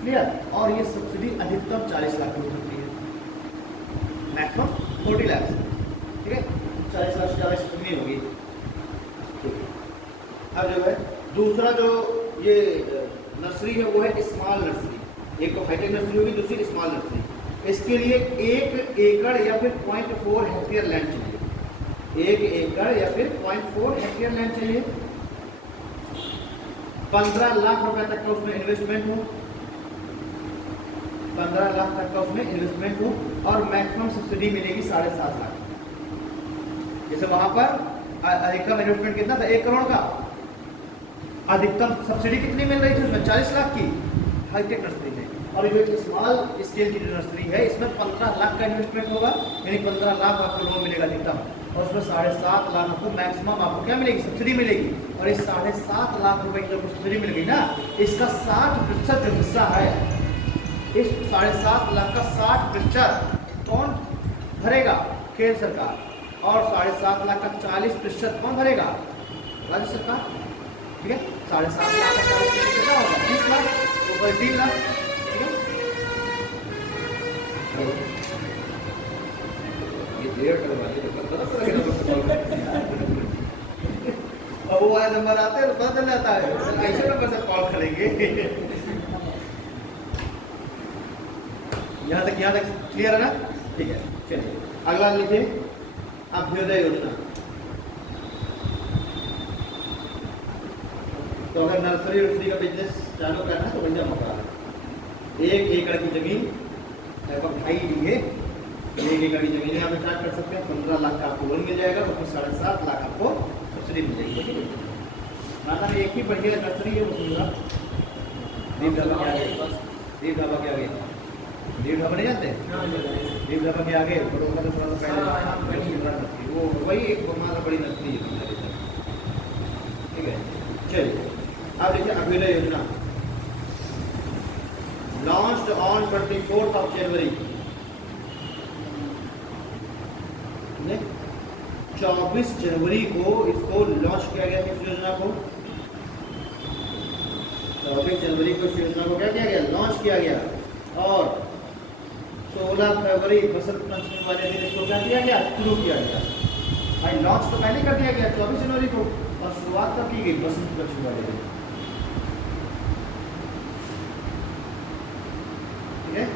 क्लियर? और ये सब्सिडी अधिकतम 40 लाख की हो सकती है, मैक्सिमम 40 लाख। ठीक है, 40 लाख से ज़्यादा सब्सिडी होगी। अब जो है दूसरा जो ये नर्सरी है वो है स्मॉल नर्सरी। एक तो हाईटेक नर्सरी होगी, दूसरी स्मॉल नर्सरी। इसके लिए 1 एकड़ या फिर 0.4 हेक्टेयर लैंड चाहिए। 1 एकड़ या फिर 0.4 हेक्टेयर लैंड चाहिए। 15 लाख रुपए तक का उसमें इन्वेस्टमेंट हो, 15 लाख तक का उसमें इन्वेस्टमेंट हो, और मैक्सिमम सब्सिडी मिलेगी 7.5 लाख। जैसे वहां पर अधिकतम इन्वेस्टमेंट कितना था? 1 करोड़ का। अधिकतम सब्सिडी कितनी मिल रही थी उसमें? 40 लाख की हाईटेक नर्सरी में। और ये स्मॉल स्केल की जो नर्सरी है इसमें 15 लाख का इन्वेस्टमेंट होगा, यानी 15 लाख आपको लोन मिलेगा अधिकतम, और उसमें 7.5 लाख आपको मैक्सिमम आपको क्या मिलेगी? सब्सिडी मिलेगी। और इस 7.5 लाख रुपए की जब सब्सिडी मिल गई ना, इसका 60% जो हिस्सा है, इस 7.5 लाख का 60% कौन भरेगा? केंद्र सरकार। और 7.5 लाख का 40% कौन भरेगा? राज्य सरकार। ठीक है, 7.5 लाख का 40% कितना होगा? 30 लाख, ऊपर 3 लाख। ठीक है, ये क्लियर करवाइए तो पता अब वो वाला नंबर आते हैं तो पता चल जाता है, ऐसे नंबर से कॉल करेंगे। यहाँ तक क्लियर है ना? ठीक है, चलिए अगला लिखिए, अभ्युदय योजना। तो अगर नर्सरी का बिजनेस चालू करना है तो बढ़िया मौका है। 1 एकड़ की जमीन लगभग 2.5 बीघे, 1 एकड़ की जमीन यहाँ पे स्टार्ट कर सकते हैं। 15 लाख का आपको लोन मिल जाएगा, तो 7.5 लाख आपको सब्सिडी मिल जाएगी। ठीक है, नाना में एक ही बढ़िया नर्सरी है, वो सुनूंगा दीप ढाबा के आगे। दीप ढाबा के आगे, दीप ढाबा नहीं जानते? दीप ढाबा के आगे थोड़ा सा पहले वो वही एक बहुत बड़ी नर्सरी है। ठीक है, चलिए अब देखिए अभ्युदय योजना। लॉन्च्ड ऑन 24 जनवरी। 24 जनवरी को इसको लॉन्च किया गया था, इस योजना को। 24 जनवरी को इस योजना को क्या किया गया? लॉन्च किया गया। और 16 फरवरी बसंत पंचमी वाले दिन इसको क्या किया गया? शुरू किया गया। भाई लॉन्च तो पहले कर दिया गया 24 जनवरी को, और शुरुआत कब की गई? बसंत पंचमी वाले दिन। ठीक है,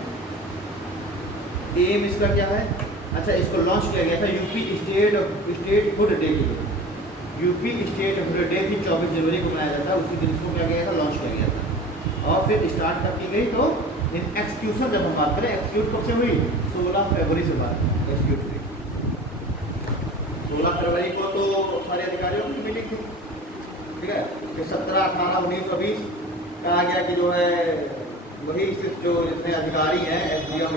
एम इसका क्या है? अच्छा, इसको लॉन्च किया गया था यूपी स्टेट फूड डे के लिए। यूपी स्टेट फूड डे भी 24 जनवरी को मनाया जाता है, उसी दिन इसको क्या गया था? लॉन्च किया गया था। और फिर स्टार्ट कब की गई? तो इन एक्सक्यूशन जब हम बात करें, एक्सक्यूट कब से हुई? 16 फरवरी से बात एक्सक्यूट हुई। 16 फरवरी को तो सारे अधिकारियों की मीटिंग थी। ठीक है, फिर 17, 18, 19 और 20 कहा गया कि जो है वही सिर्फ जो जितने अधिकारी हैं, SDM